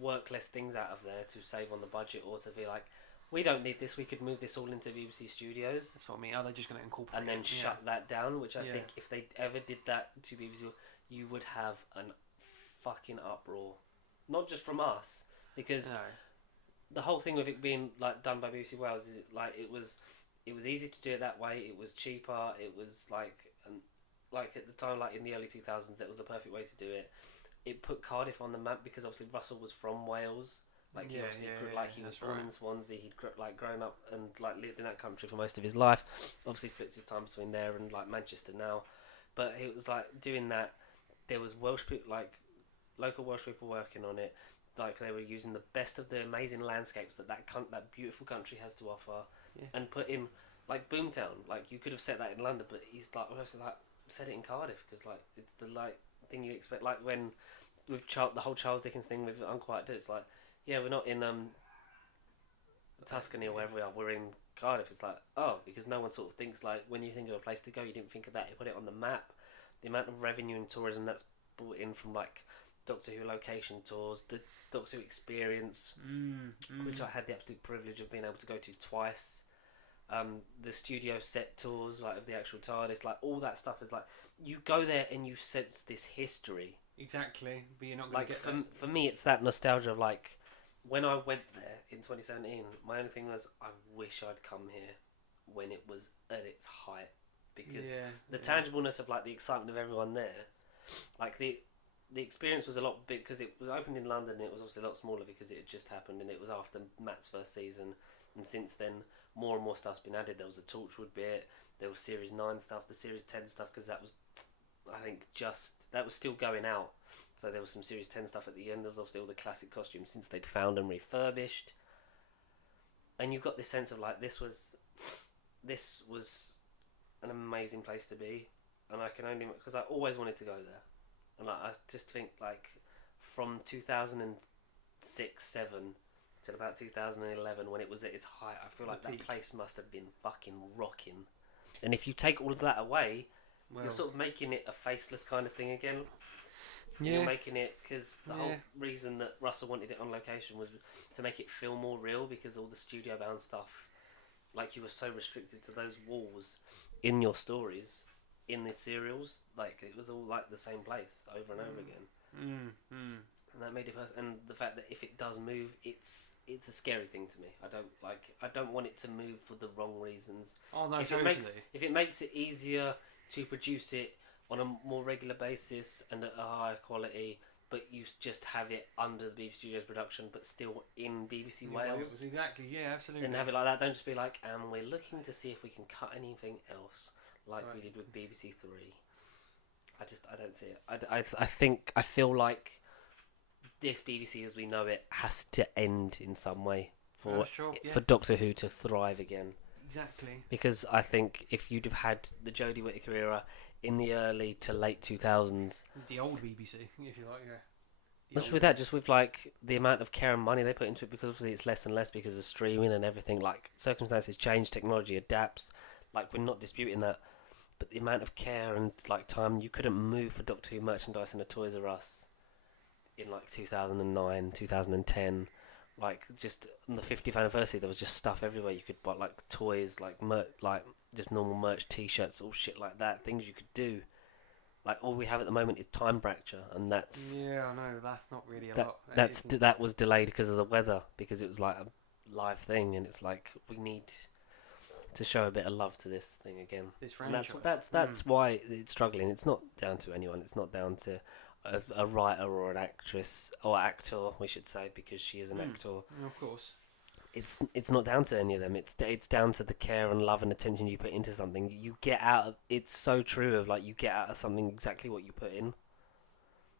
work less things out of there to save on the budget, or to be like, we don't need this, we could move this all into BBC Studios. That's what I mean. Are they just going to incorporate and then shut that down? Which I think if they ever did that to BBC, you would have an fucking uproar, not just from us, because the whole thing with it being like done by BBC Wales is like it was easy to do it that way. It was cheaper. It was like at the time, like in the early 2000s, that was the perfect way to do it. It put Cardiff on the map because obviously Russell was from Wales. Like he was born in Swansea. He'd grown up and like lived in that country for most of his life. Obviously splits his time between there and like Manchester now. But it was like doing that. There was Welsh people, like local Welsh people working on it. Like they were using the best of the amazing landscapes that that beautiful country has to offer, and put in like Boomtown. Like you could have set that in London, but he's like also like set it in Cardiff because like it's the like thing you expect. Like when with the whole Charles Dickens thing with Unquiet Dead, it's like we're not in Tuscany or wherever we are. We're in Cardiff. It's like because no one sort of thinks like when you think of a place to go, you didn't think of that. You put it on the map. The amount of revenue and tourism that's brought in from like Doctor Who location tours, the Doctor Who experience, which I had the absolute privilege of being able to go to twice. The studio set tours, like of the actual TARDIS, like all that stuff is like you go there and you sense this history. Exactly, but you're not going to get that. For me, it's that nostalgia of like when I went there in 2017. My only thing was I wish I'd come here when it was at its height, because the tangibleness of like the excitement of everyone there, like the experience was a lot big because it was opened in London and it was obviously a lot smaller because it had just happened and it was after Matt's first season, and since then more and more stuff's been added. There was a Torchwood bit, there was Series 9 stuff, the Series 10 stuff, because that was, I think, that was still going out, so there was some Series 10 stuff at the end. There was obviously all the classic costumes since they'd found and refurbished, and you got this sense of like this was an amazing place to be, and I can only, because I always wanted to go there. And like, I just think like from 2006-7 till about 2011 when it was at its height, I feel like that place must have been fucking rocking. And if you take all of that away, you're sort of making it a faceless kind of thing again. Yeah. You're making it, because the whole reason that Russell wanted it on location was to make it feel more real, because all the studio bound stuff, like you were so restricted to those walls in your stories. In the serials, like it was all like the same place over and over again, and that made it and the fact that if it does move, it's a scary thing to me. I don't want it to move for the wrong reasons. Oh no, if it makes it easier to produce it on a more regular basis and at a higher quality, but you just have it under the BBC Studios production, but still in BBC Wales. Exactly, yeah, absolutely. And have it like that. Don't just be like, we're looking to see if we can cut anything else. Like we did with BBC Three. I don't see it. I feel like this BBC as we know it has to end in some way for Doctor Who to thrive again. Exactly. Because I think if you'd have had the Jodie Whittaker era in the early to late 2000s, the old BBC, if you like, not just with that, just with like the amount of care and money they put into it, because obviously it's less and less because of streaming and everything. Like circumstances change, technology adapts. Like we're not disputing that. But the amount of care and like time you couldn't move for Doctor Who merchandise in a Toys R Us in like 2009, 2010, like just on the 50th anniversary, there was just stuff everywhere. You could buy like toys, like just normal merch, T-shirts, all shit like that. Things you could do. Like all we have at the moment is Time Fracture, and that's I know that's not really a lot. That was delayed because of the weather, because it was like a live thing, and it's like we need to show a bit of love to this thing again. This franchise. That's why it's struggling. It's not down to anyone. It's not down to a writer or an actress or actor, we should say, because she is an actor. Of course. It's not down to any of them. It's down to the care and love and attention you put into something. You get out of. It's so true of like you get out of something exactly what you put in.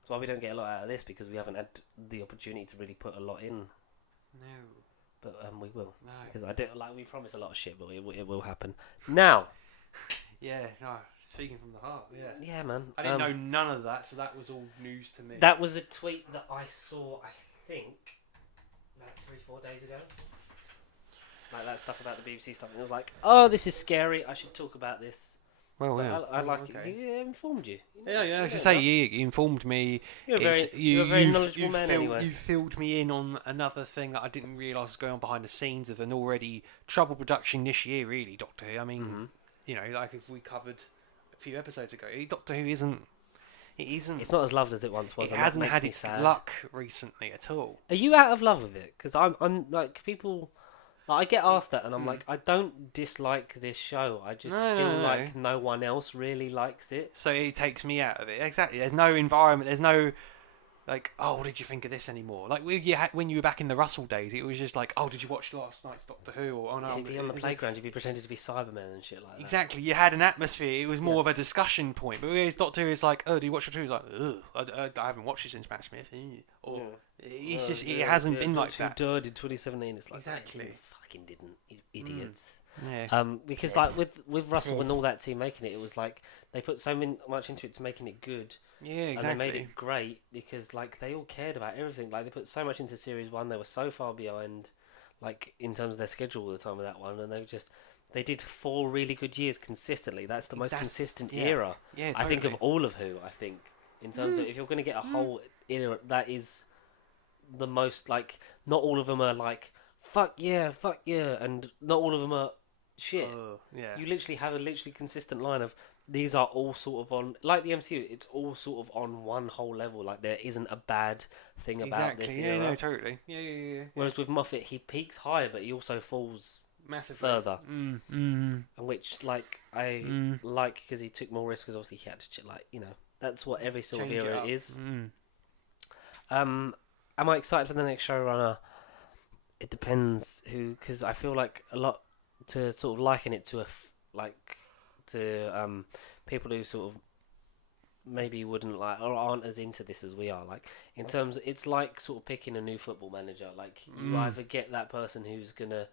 That's why we don't get a lot out of this, because we haven't had the opportunity to really put a lot in. No. But we will, no. Because we promise a lot of shit, but it will happen. Now, speaking from the heart, yeah, man. I didn't know none of that, so that was all news to me. That was a tweet that I saw, I think, about 3-4 days ago. Like that stuff about the BBC stuff, and it was like, oh, this is scary. I should talk about this. Well, yeah. I like it. He informed you. Yeah. I was to say, you informed me. You're a very knowledgeable man anyway. You filled me in on another thing that I didn't realise was going on behind the scenes of an already troubled production this year, really, Doctor Who. I mean, like if we covered a few episodes ago, Doctor Who isn't... It's not as loved as it once was. It hasn't had its luck recently at all. Are you out of love with it? Because I'm like, people... I get asked that, and I'm like, I don't dislike this show. I just feel like no one else really likes it. So it takes me out of it. Exactly. There's no environment. There's no like, oh, what did you think of this anymore? Like when you were back in the Russell days, it was just like, oh, did you watch last night's Doctor Who? Or oh no, You'd be on the playground, you'd be pretending to be Cybermen and shit like that. Exactly, you had an atmosphere. It was more of a discussion point. But whereas Doctor Who is like, oh, do you watch Doctor Who? He's like, ugh, I haven't watched it since Matt Smith. Or it's just it hasn't been like that. Died in 2017. It's like Exactly. You fucking didn't, you idiots. Yeah. Because like with Russell and all that team making it, it was like they put so much into it to making it good. Yeah, exactly. And they made it great because like they all cared about everything. Like they put so much into series 1. They were so far behind, like in terms of their schedule at the time of that one, and they did 4 really good years consistently. That's the most consistent era. Yeah, totally. I think of all of Who. I think in terms of if you're going to get a whole era, that is the most like. Not all of them are like fuck yeah, and not all of them are shit. Yeah. You literally have a consistent line of these are all sort of on, like the MCU, it's all sort of on one whole level. Like there isn't a bad thing about this era. No, totally. Yeah. Whereas with Moffat, he peaks higher, but he also falls massively further. And which like I like because he took more risks. Because obviously he had to that's what every sort of era is. Am I excited for the next showrunner? It depends who, because I feel like a lot to sort of liken it to people who sort of maybe wouldn't like or aren't as into this as we are. Like in terms, it's like sort of picking a new football manager. Like you either get that person who's gonna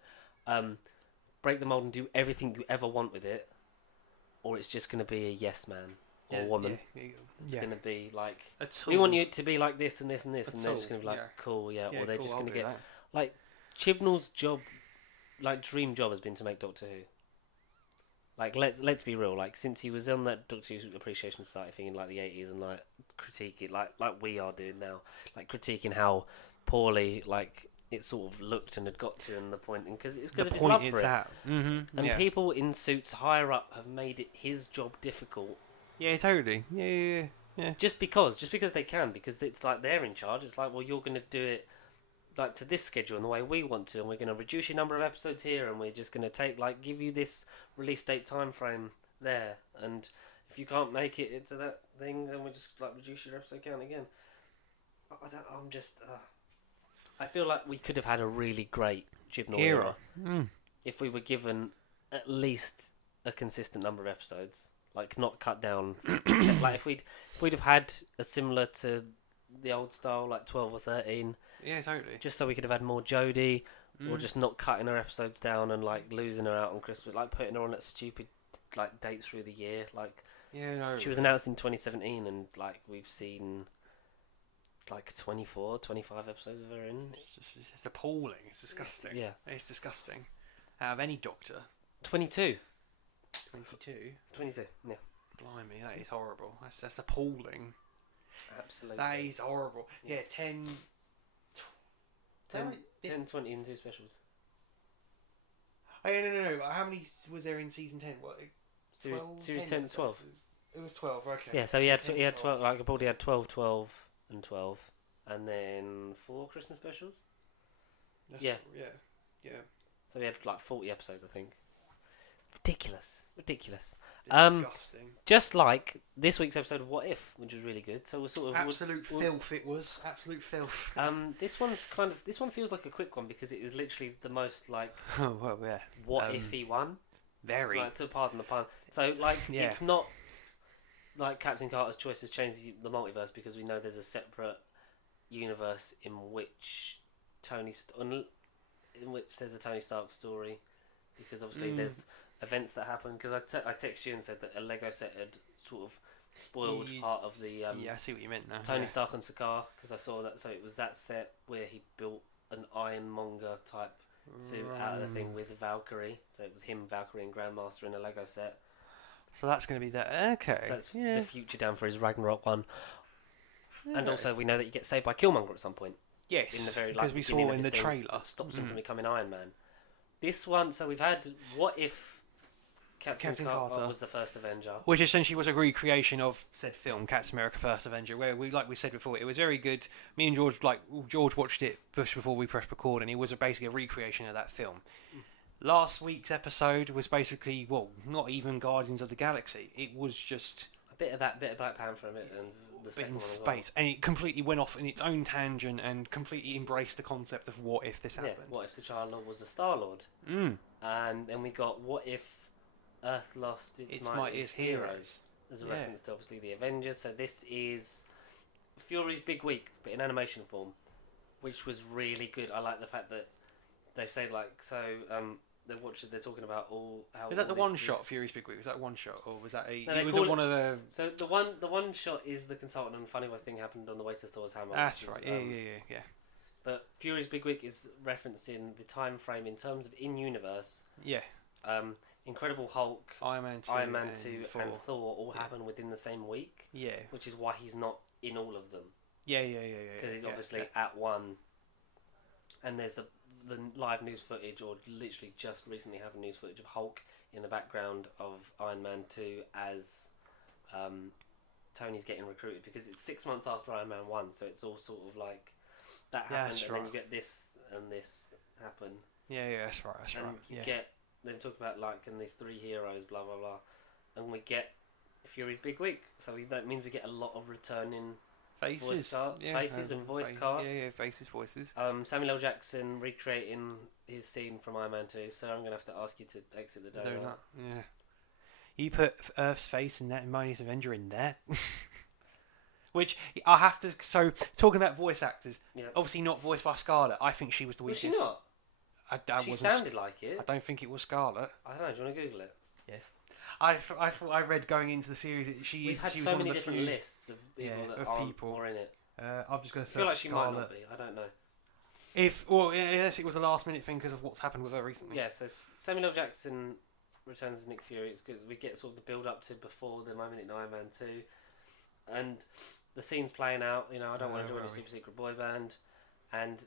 break the mold and do everything you ever want with it, or it's just gonna be a yes man or woman. It's gonna be like we want you to be like this and this and this, and they're just gonna be like cool, or they're just gonna get like Chibnall's job, like dream job, has been to make Doctor Who. Like let's be real. Like since he was on that Doctor Who Appreciation Society thing in like the 80s and like critiquing like we are doing now, like critiquing how poorly like it sort of looked and had got to, and the point, because it's because of his love for it. And people in suits higher up have made it his job difficult. Yeah, totally. Yeah. Just because they can, because it's like they're in charge. It's like, well, you're going to do it like to this schedule and the way we want to, and we're going to reduce your number of episodes here, and we're just going to give you this release date time frame there, and if you can't make it into that thing, then we just like reduce your episode count again. I feel like we could have had a really great Chibnall era if we were given at least a consistent number of episodes, like not cut down. Like if we'd have had a similar to the old style, like 12 or 13. Yeah, totally. Just so we could have had more Jodie, or just not cutting her episodes down and like losing her out on Christmas, like putting her on that stupid like dates through the year. Like she was announced in 2017, and like we've seen like 24, 25 episodes of her in. It's appalling. It's disgusting. Yeah, it's disgusting. Out of any Doctor. 22. 22. Yeah. Blimey, that is horrible. That's appalling. Absolutely. That is horrible. Yeah, 10, 20 and 2 specials. Oh, yeah, no. How many was there in season 10? What? Series 10 to 12. It was 12, okay. Yeah, so he had 12, like Baldy had 12, 12 and 12, and then 4 Christmas specials. Yeah. So he had like 40 episodes, I think. Ridiculous. Disgusting. Just like this week's episode of What If, which was really good. So we're sort of filth. It was absolute filth. This one feels like a quick one because it is literally the most like what ify one. Very. Like, to pardon the pun. So like it's not like Captain Carter's choice has changed the multiverse, because we know there's a separate universe in which there's a Tony Stark story, because obviously there's events that happen, because I texted you and said that a Lego set had sort of spoiled part of the I see what you meant now. Tony Stark and Sakaar, because I saw that. So it was that set where he built an Ironmonger type suit out of the thing with Valkyrie. So it was him, Valkyrie, and Grandmaster in a Lego set. So that's going to be that. Okay. So that's the future down for his Ragnarok one. Yeah. And also we know that he gets saved by Killmonger at some point. Yes. In the very because we saw in the trailer. It stops him from becoming Iron Man. This one, so we've had What If Captain Carter was the first Avenger, which essentially was a recreation of said film, Captain America: First Avenger, where we, like we said before, it was very good. Me and George watched it just before we pressed record, and it was basically a recreation of that film. Last week's episode was basically, not even Guardians of the Galaxy. It was just bit of Black Panther in it, and the But second in one as space, and it completely went off in its own tangent and completely embraced the concept of what if this well. Yeah, happened. what if the Child Lord was a Star Lord? Mm. And then we got what if Earth lost its mightiest heroes? As a reference to obviously the Avengers. So this is Fury's big week, but in animation form, which was really good. I like the fact that they say they're talking about all how. Is that the all one this shot Fury's Big Week? Was that one shot, or was that a? No, they was call it one of the? So the one shot is the consultant, and funny thing happened on the way to Thor's hammer. That's which right. is, Yeah. But Fury's Big Week is referencing the time frame in terms of in universe. Yeah. Incredible Hulk, Iron Man 2, and Thor all happen within the same week. Yeah. Which is why he's not in all of them. Yeah. Because he's obviously at one. And there's the live news footage, or literally just recently have news footage of Hulk in the background of Iron Man 2 as Tony's getting recruited, because it's 6 months after Iron Man 1, so it's all sort of like that happened, and then you get this and this happen. Yeah, that's right. And you get them talk about and these three heroes, blah blah blah, and we get Fury's Big Week. So that means we get a lot of returning faces and voice cast. Yeah, faces, voices. Samuel L. Jackson recreating his scene from Iron Man 2. So I'm gonna have to ask you to exit the door. Yeah. You put Earth's face and that Mightiest Avenger in there. Which I have to. So talking about voice actors, obviously not voiced by Scarlett. I think she was the weakest. Was she not? She sounded like it. I don't think it was Scarlett. I don't know. Do you want to Google it? Yes. I read going into the series that We've had so many different lists of people that are in it. I'm just going to I feel like she Scarlett. might not be. I don't know. Yes, it was a last minute thing because of what's happened with her recently. Yeah, so Samuel L. Jackson returns as Nick Fury. It's good. We get sort of the build up to before the moment in Iron Man 2, and the scene's playing out. You know, I don't want to join a super secret boy band, and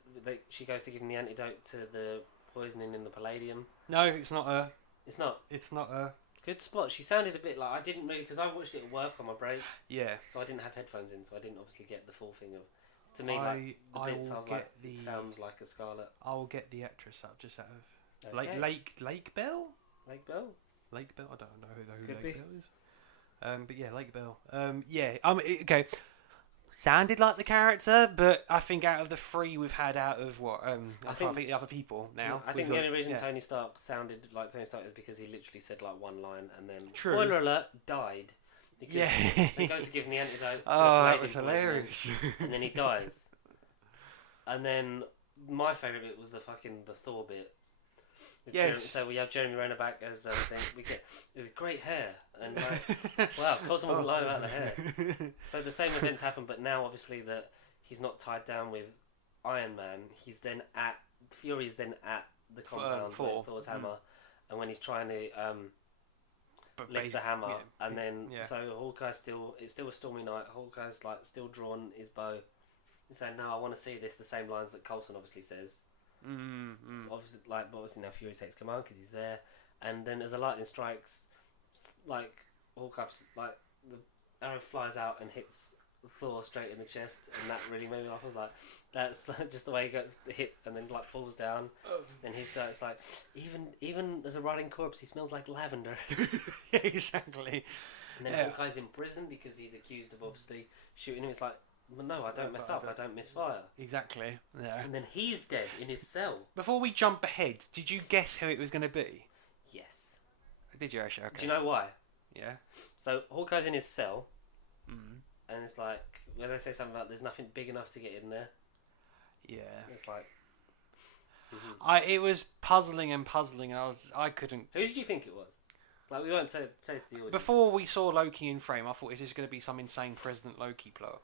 she goes to give him the antidote to the poisoning in the palladium. No, it's not her. It's not. It's not her. Good spot. She sounded a bit like I didn't really, because I watched it at work on my break. Yeah. So I didn't have headphones in, so I didn't obviously get the full thing of. To me, it sounds like a Scarlet. I will get the actress up just out of Okay. Lake Bell. Lake Bell. Lake Bell. I don't know who Could Lake be. Bell is. But yeah, Lake Bell. Okay. Sounded like the character, but I think out of the three we've had out of I think the other people now. I think the only reason Tony Stark sounded like Tony Stark is because he literally said like one line and then spoiler alert, died. Because they go to give him the antidote. That was hilarious. And then he dies. And then my favourite bit was the Thor bit. So we have Jeremy Renner back as we get great hair, and wow, Coulson wasn't lying about the hair. So the same events happen, but now obviously that he's not tied down with Iron Man. Fury's then at the compound with Thor's hammer, and when he's trying to lift the hammer, and then so Hawkeye's it's still a stormy night. Hawkeye's still drawing his bow, and saying, "No, I want to see this." The same lines that Coulson obviously says. Obviously now Fury takes command because he's there, and then as the lightning strikes, Hawkeye's the arrow flies out and hits Thor straight in the chest, and that really made me laugh. I was like, that's just the way he gets hit and then falls down. Then it's like even as a rotting corpse, he smells like lavender. Yeah, exactly. And then Hawkeye's in prison because he's accused of obviously shooting him. It's like, well, no, I don't mess up. I don't misfire. Exactly. Yeah. And then he's dead in his cell. Before we jump ahead, did you guess who it was going to be? Yes. Did you actually? Okay. Do you know why? Yeah. So Hawkeye's in his cell, and it's like when they say something about there's nothing big enough to get in there. Yeah. It's like. It was puzzling, and I couldn't. Who did you think it was? We won't say to the audience. Before we saw Loki in frame, I thought, is this going to be some insane President Loki plot?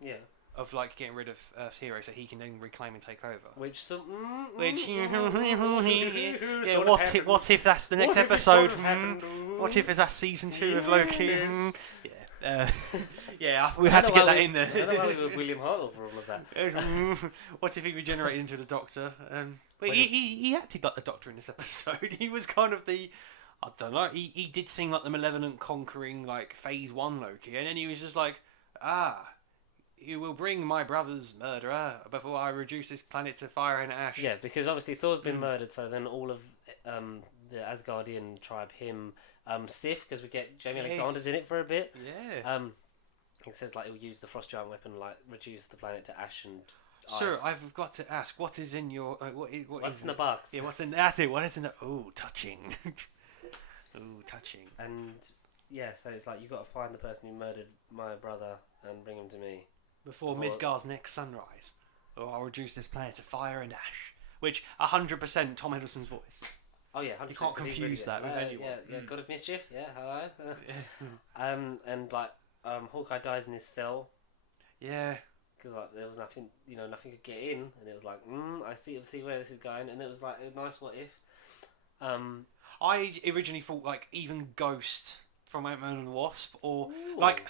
Yeah. Of getting rid of Earth's hero so he can then reclaim and take over. What if that's the next episode? What if it's that season 2 of Loki? We had to get that in there. I don't know why we were William Hartnell for all of that. What if he regenerated into the Doctor? But he acted like the Doctor in this episode. He was kind of I don't know. He did seem like the malevolent, conquering, Phase 1 Loki, and then he was just like, you will bring my brother's murderer before I reduce this planet to fire and ash. Yeah, because obviously Thor's been murdered, so then all of the Asgardian tribe, him, Sif, because we get Jamie Yes. Alexander's in it for a bit. Yeah. It says like he'll use the frost giant weapon, like reduce the planet to ash and Sir, ice. I've got to ask, what is in your What's is in the box? Yeah, what's in? That's it. What is in the? Oh, touching. Oh, touching. And yeah, so it's like you got to find the person who murdered my brother and bring him to me. Before Before- Midgard's next sunrise, or I'll reduce this planet to fire and ash. Which 100% Tom Hiddleston's voice. Oh yeah, 100%, You can't 'cause he's confuse that with anyone. Yeah, God of Mischief. Yeah, hello. And like Hawkeye dies in his cell Yeah. because like there was nothing, nothing could get in, and it was like, I see where this is going, and it was like a nice what if. I originally thought like even Ghost from Ant-Man and the Wasp, or Ooh. like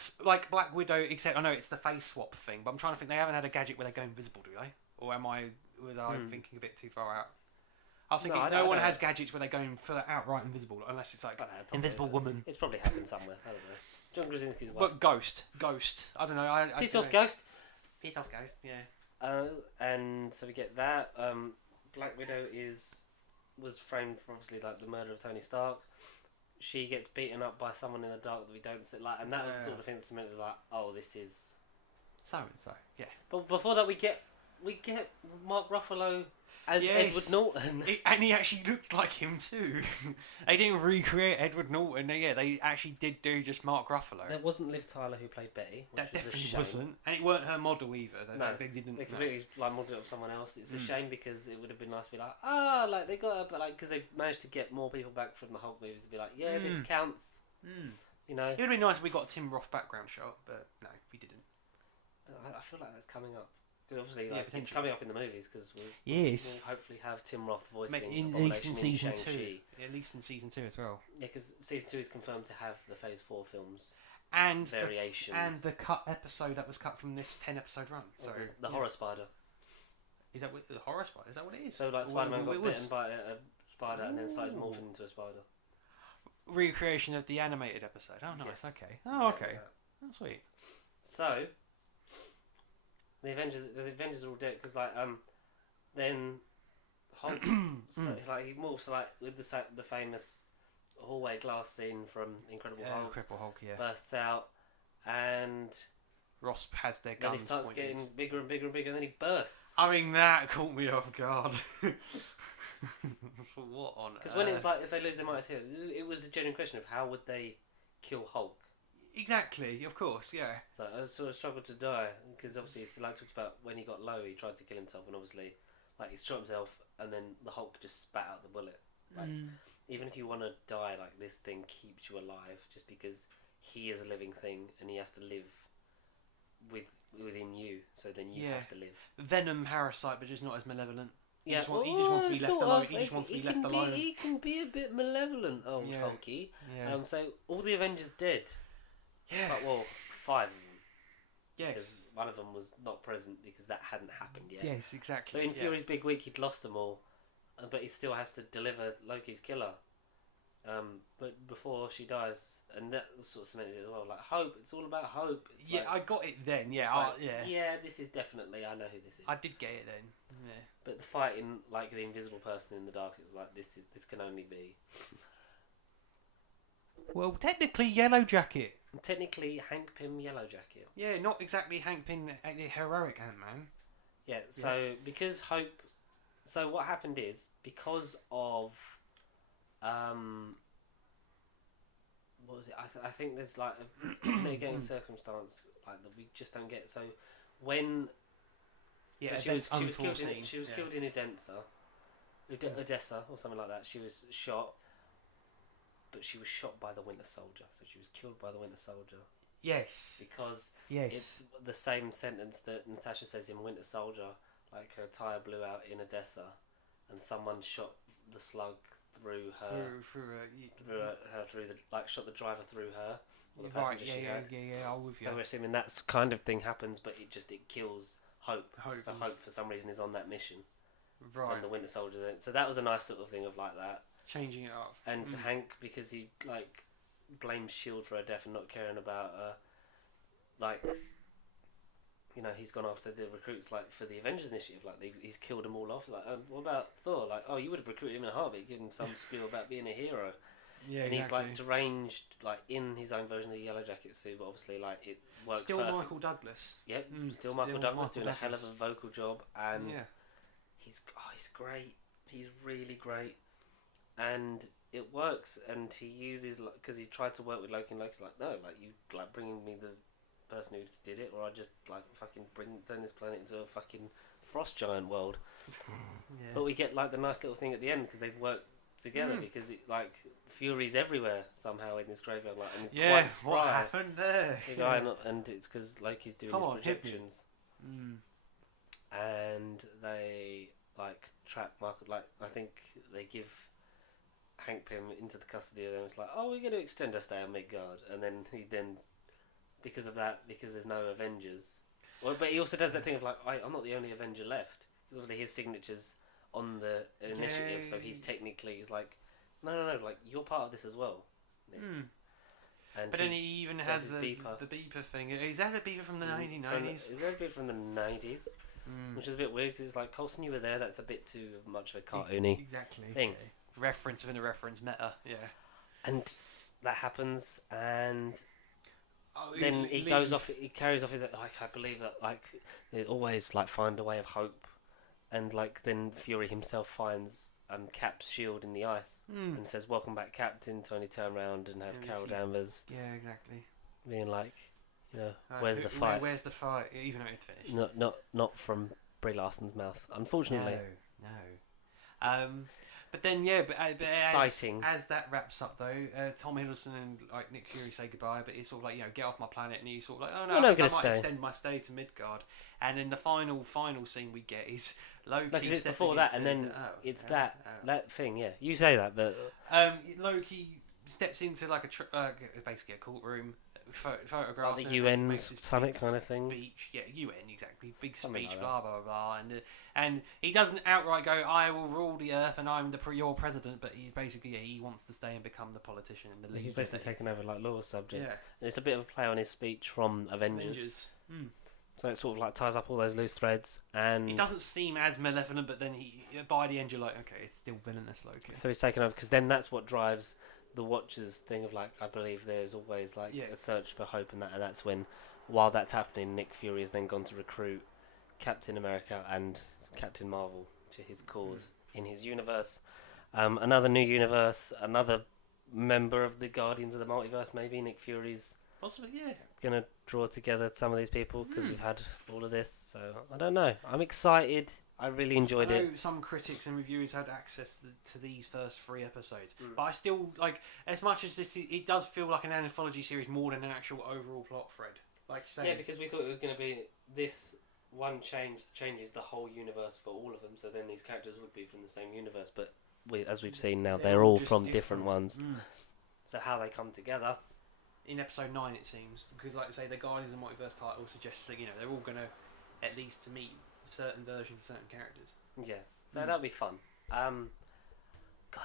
Black Widow. Except I know it's the face swap thing, but I'm trying to think they haven't had a gadget where they go invisible, do they? Or was I thinking a bit too far out? I was thinking I no one don't has know. gadgets where they go outright invisible, unless it's like I don't know, probably- Invisible Woman. It's probably happened somewhere. I don't know. John Krasinski's wife. But Ghost. I don't know. I Piss don't off, know. Ghost. Piss off, Ghost. Yeah. And so we get that. Black Widow was framed for obviously like the murder of Tony Stark. She gets beaten up by someone in the dark that we don't see, like, and that was the sort of thing that's cemented like, oh, this is. So and so. Yeah. But before that, we get Mark Ruffalo as Yes. Edward Norton. And he actually looks like him too. They didn't recreate Edward Norton. They actually did do just Mark Ruffalo. There wasn't Liv Tyler who played Betty. Which That was a definitely shame. wasn't, and it weren't her model either. They didn't. They no. completely like modelled it off someone else. It's a Mm. shame because it would have been nice to be like, like they got her, but like because they've managed to get more people back from the Hulk movies to be like, yeah, this counts. Mm. You know, It would have been nice if we got a Tim Roth background shot, but no, we didn't. I feel like that's coming up. Because obviously, Yeah, like, it's potentially. coming up in the movies because we'll Yes. hopefully have Tim Roth voicing At least Abomination in season two. Shang-Chi. At least in season 2 as well. Yeah, because season 2 is confirmed to have the Phase 4 films And variations. the cut episode that was cut from this 10-episode run. So the horror spider. Is that the horror spider? Is that what it is? So like Or Spider-Man what got it was? bitten by a spider and then started Ooh. morphing into a spider. Recreation of the animated episode. Oh, nice. Yes. Okay. Oh, Exactly okay. that. That's sweet. So the Avengers are all dead because like then Hulk like he morphs like with the famous hallway glass scene from Incredible Hulk Cripple Hulk. Yeah. bursts out and Ross has their then he guns starts pointed. getting bigger and bigger and bigger and then he bursts. I mean, that caught me off guard. What on Because when it was like if they lose their mighty heroes, it was a genuine question of how would they kill Hulk. Exactly, of course, yeah. So I sort of struggled to die because obviously it's like talked about when he got low, he tried to kill himself, and obviously, like he shot himself, and then the Hulk just spat out the bullet. Like even if you want to die, like this thing keeps you alive just because he is a living thing and he has to live within you. So then you Yeah. have to live. Venom parasite, but just not as malevolent. He Yeah, just he just wants to be left sort alone. of. He just wants to be He left can alone. He can be a bit malevolent, old Yeah. Hulky. Yeah. So all the Avengers dead. Yeah. But, well, 5 of them. Yes. Because one of them was not present because that hadn't happened yet. Yes, So exactly. in yeah. Fury's big week, he'd lost them all, but he still has to deliver Loki's killer. But before she dies, and that sort of cemented it as well. Like hope, it's all about hope. It's Yeah, like, I got it then. Yeah, it's like, yeah. yeah. This is definitely. I know who this is. I did get it then. Yeah. But the fighting, like the invisible person in the dark, it was like this can only be Well, technically, Yellow Jacket. technically Hank Pym Yellow Jacket. Yeah, not exactly Hank Pym, the heroic Ant-Man. Yeah. So because hope, so what happened is because of, what was it? I think there's like a mitigating circumstance like that we just don't get. So when Yeah, so events she was killed unforeseen. in Yeah. killed in Odessa or something like that. She was shot, but she was shot by the Winter Soldier. So she was killed by the Winter Soldier Yes. because Yes. it's the same sentence that Natasha says in Winter Soldier. Like her tire blew out in Odessa, and someone shot the slug through her. Through the shot the driver through her or the right. passenger Yeah, she yeah, had. yeah, yeah. I'm with you. So we're assuming that kind of thing happens, but it kills Hope. Hope So is- Hope for some reason is on that mission, Right. and the Winter Soldier. Then, so that was a nice sort of thing of like that. Changing it up. And Hank, because he like blames Shield for her death and not caring about her, like he's gone after the recruits like for the Avengers Initiative. Like he's killed them all off. Like, what about Thor? Like, oh, you would have recruited him in a heartbeat, given him some spiel about being a hero. Yeah, and exactly. he's like deranged, like in his own version of the Yellow Jacket suit. But obviously, like it works. Still perfect. Michael Douglas. Yep, still Michael Douglas doing a hell of a vocal job, and he's great. He's really great, and it works. And he uses because he's tried to work with Loki, and Loki's like, no, like you like bringing me the person who did it, or I just like fucking turn this planet into a fucking frost giant world. But we get like the nice little thing at the end because they've worked together because it, like Fury's everywhere somehow in this graveyard, like and quite spry. What happened there? And it's because Loki's doing his projections, and they like trap Michael. Like I think they give Hank Pym into the custody of them. It's like, oh, we're going to extend our stay on Midgard, and then he because of that, because there's no Avengers. Well, but he also does that thing of like, I'm not the only Avenger left. Because obviously his signature's on the initiative, so he's like, no, like you're part of this as well. And but then he even has the beeper thing. Is that a beeper from the 1990s? Is that a beeper from the 90s? Which is a bit weird because it's like, Coulson, you were there. That's a bit too much of a cartoony thing. Reference within a reference meta, yeah. And that happens, and then he goes off. He carries off his like. I believe that like they always like find a way of hope, and like then Fury himself finds Cap's shield in the ice and says, "Welcome back, Captain." To only turn around and have Carol Danvers. Yeah, exactly. Being like, where's the fight? Where's the fight? Even though it finished. Not from Brie Larson's mouth, unfortunately. No. But then, exciting. As that wraps up though, Tom Hiddleston and like Nick Fury say goodbye, but it's sort of like, get off my planet, and he's sort of like, oh no, I might extend my stay to Midgard. And then the final scene we get is Loki. Because it's before that, and then that thing. Yeah, you say that, but Loki steps into like basically a courtroom. Photographs the UN summit kind of thing. Speech, UN exactly. Big Something speech, like blah blah blah, and he doesn't outright go, "I will rule the earth and I'm your president," but he basically he wants to stay and become the politician and the leader. He's basically taken over like law subjects. And it's a bit of a play on his speech from Avengers. So it sort of like ties up all those loose threads, and it doesn't seem as malevolent, but then by the end you're like, okay, it's still villainous Loki. So he's taken over because then that's what drives the Watchers thing of like, I believe there's always like a search for hope, and that's when, while that's happening, Nick Fury has then gone to recruit Captain America and Captain Marvel to his cause in his universe. Another new universe, another member of the Guardians of the Multiverse. Maybe Nick Fury's possibly gonna draw together some of these people because we've had all of this. So I don't know. I'm excited. I really enjoyed it. Some critics and reviewers had access to these first 3 episodes, but I still like, as much as it does feel like an anthology series more than an actual overall plot thread. Like you say, because we thought it was going to be this one changes the whole universe for all of them. So then these characters would be from the same universe, but as we've seen now, they're all from different ones. So how they come together in episode 9, it seems, because like I say, the Guardians of the Multiverse title suggests that they're all going to at least to meet certain versions of certain characters. Yeah, so that'll be fun. God,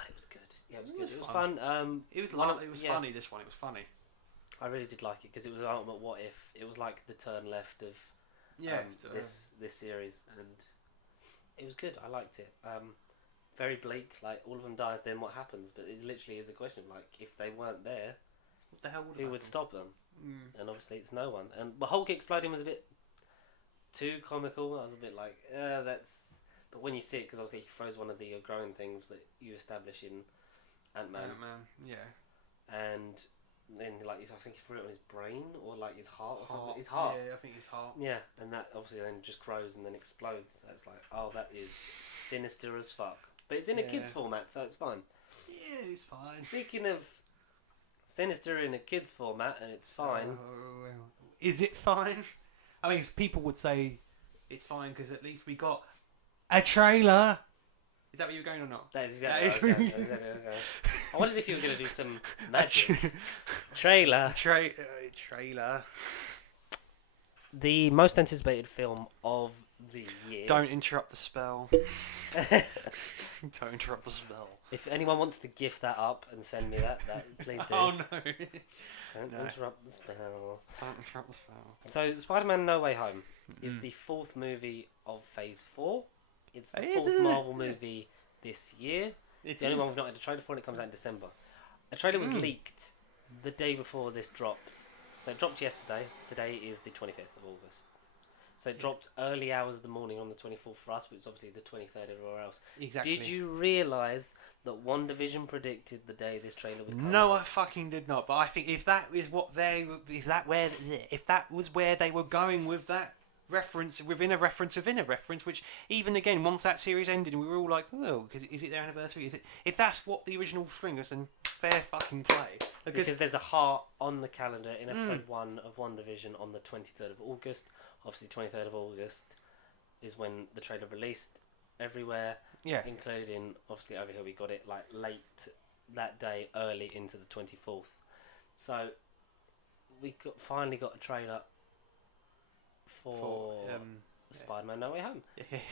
it was good. Yeah, it was good. It was fun. It was funny. This one, it was funny. I really did like it because it was an ultimate what if. It was like the turn left of this series, and it was good. I liked it. Very bleak. Like all of them died. Then what happens? But it literally is a question of like, if they weren't there, what the hell who would stop them? And obviously it's no one. And the Hulk exploding was a bit too comical. I was a bit like, that's. But when you see it, because obviously he throws one of the growing things that you establish in Ant-Man. And then like I think he threw it on his brain or like his heart or something. His heart. Yeah, I think his heart. Yeah, and that obviously then just grows and then explodes. That's like, oh, that is sinister as fuck. But it's in a kids format, so it's fine. Yeah, it's fine. Speaking of sinister in a kids format, and it's fine. Is it fine? I mean, people would say it's fine because at least we got a trailer. Is that where you're going or not? That is exactly what I was going. I wondered if you were going to do some magic. Trailer. Trailer. The most anticipated film of the year. Don't interrupt the spell. Don't interrupt the spell. If anyone wants to gift that up and send me that please do. Oh no! Don't No. interrupt the spell. Don't interrupt the spell. So, Spider-Man: No Way Home is the fourth movie of Phase 4. It's the It is, fourth isn't it? Marvel movie this year. It's The only one we've not had a trailer for, and it comes out in December. A trailer was leaked the day before this dropped. So it dropped yesterday. Today is the 25th of August. So it dropped early hours of the morning on the 24th for us, which is obviously the 23rd everywhere else. Exactly. Did you realise that WandaVision predicted the day this trailer would come No, out? I fucking did not. But I think if that is what they, if that was where they were going with that reference within a reference within a reference, which even again, once that series ended, we were all like, oh, because is it their anniversary? Is it? If that's what the original thing was, then fair fucking play. Because there's a heart on the calendar in episode 1 of WandaVision on the 23rd of August. Obviously, 23rd of August is when the trailer released everywhere, yeah, including, obviously, over here we got it like late that day, early into the 24th. So, finally got a trailer for Spider-Man No Way Home.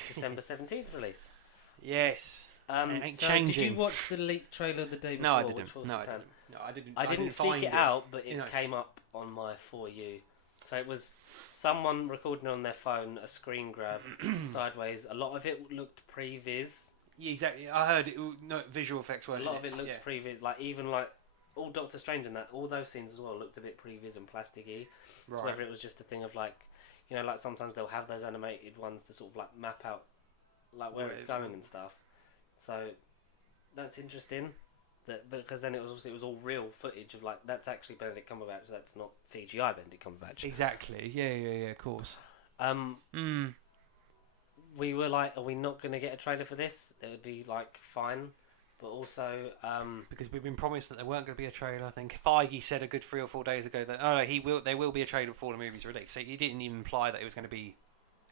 December 17th release. Yes. It ain't So changing. did you watch the leaked trailer the day before? No, I didn't. which was No, the I 10th? didn't. No, I didn't. I didn't seek find it out, but it You know. came up on my For You. So it was someone recording on their phone a screen grab sideways. A lot of it looked pre-viz. Yeah, exactly. I heard it. No visual effects A weren't. lot of it looked pre-viz. Like even like all Doctor Strange and that, all those scenes as well looked a bit pre-viz and plasticky. So Right. whether it was just a thing of like, you know, like sometimes they'll have those animated ones to sort of like map out like where it's going and stuff. So that's interesting. That because then it was all real footage of like that's actually Benedict Cumberbatch. That's not CGI Benedict Cumberbatch. Exactly. Yeah. Of course. We were like, are we not going to get a trailer for this? It would be like fine, but also Because we've been promised that there weren't going to be a trailer. I think Feige said a good 3 or 4 days ago that there will be a trailer before the movie's released. So he didn't even imply that it was going to be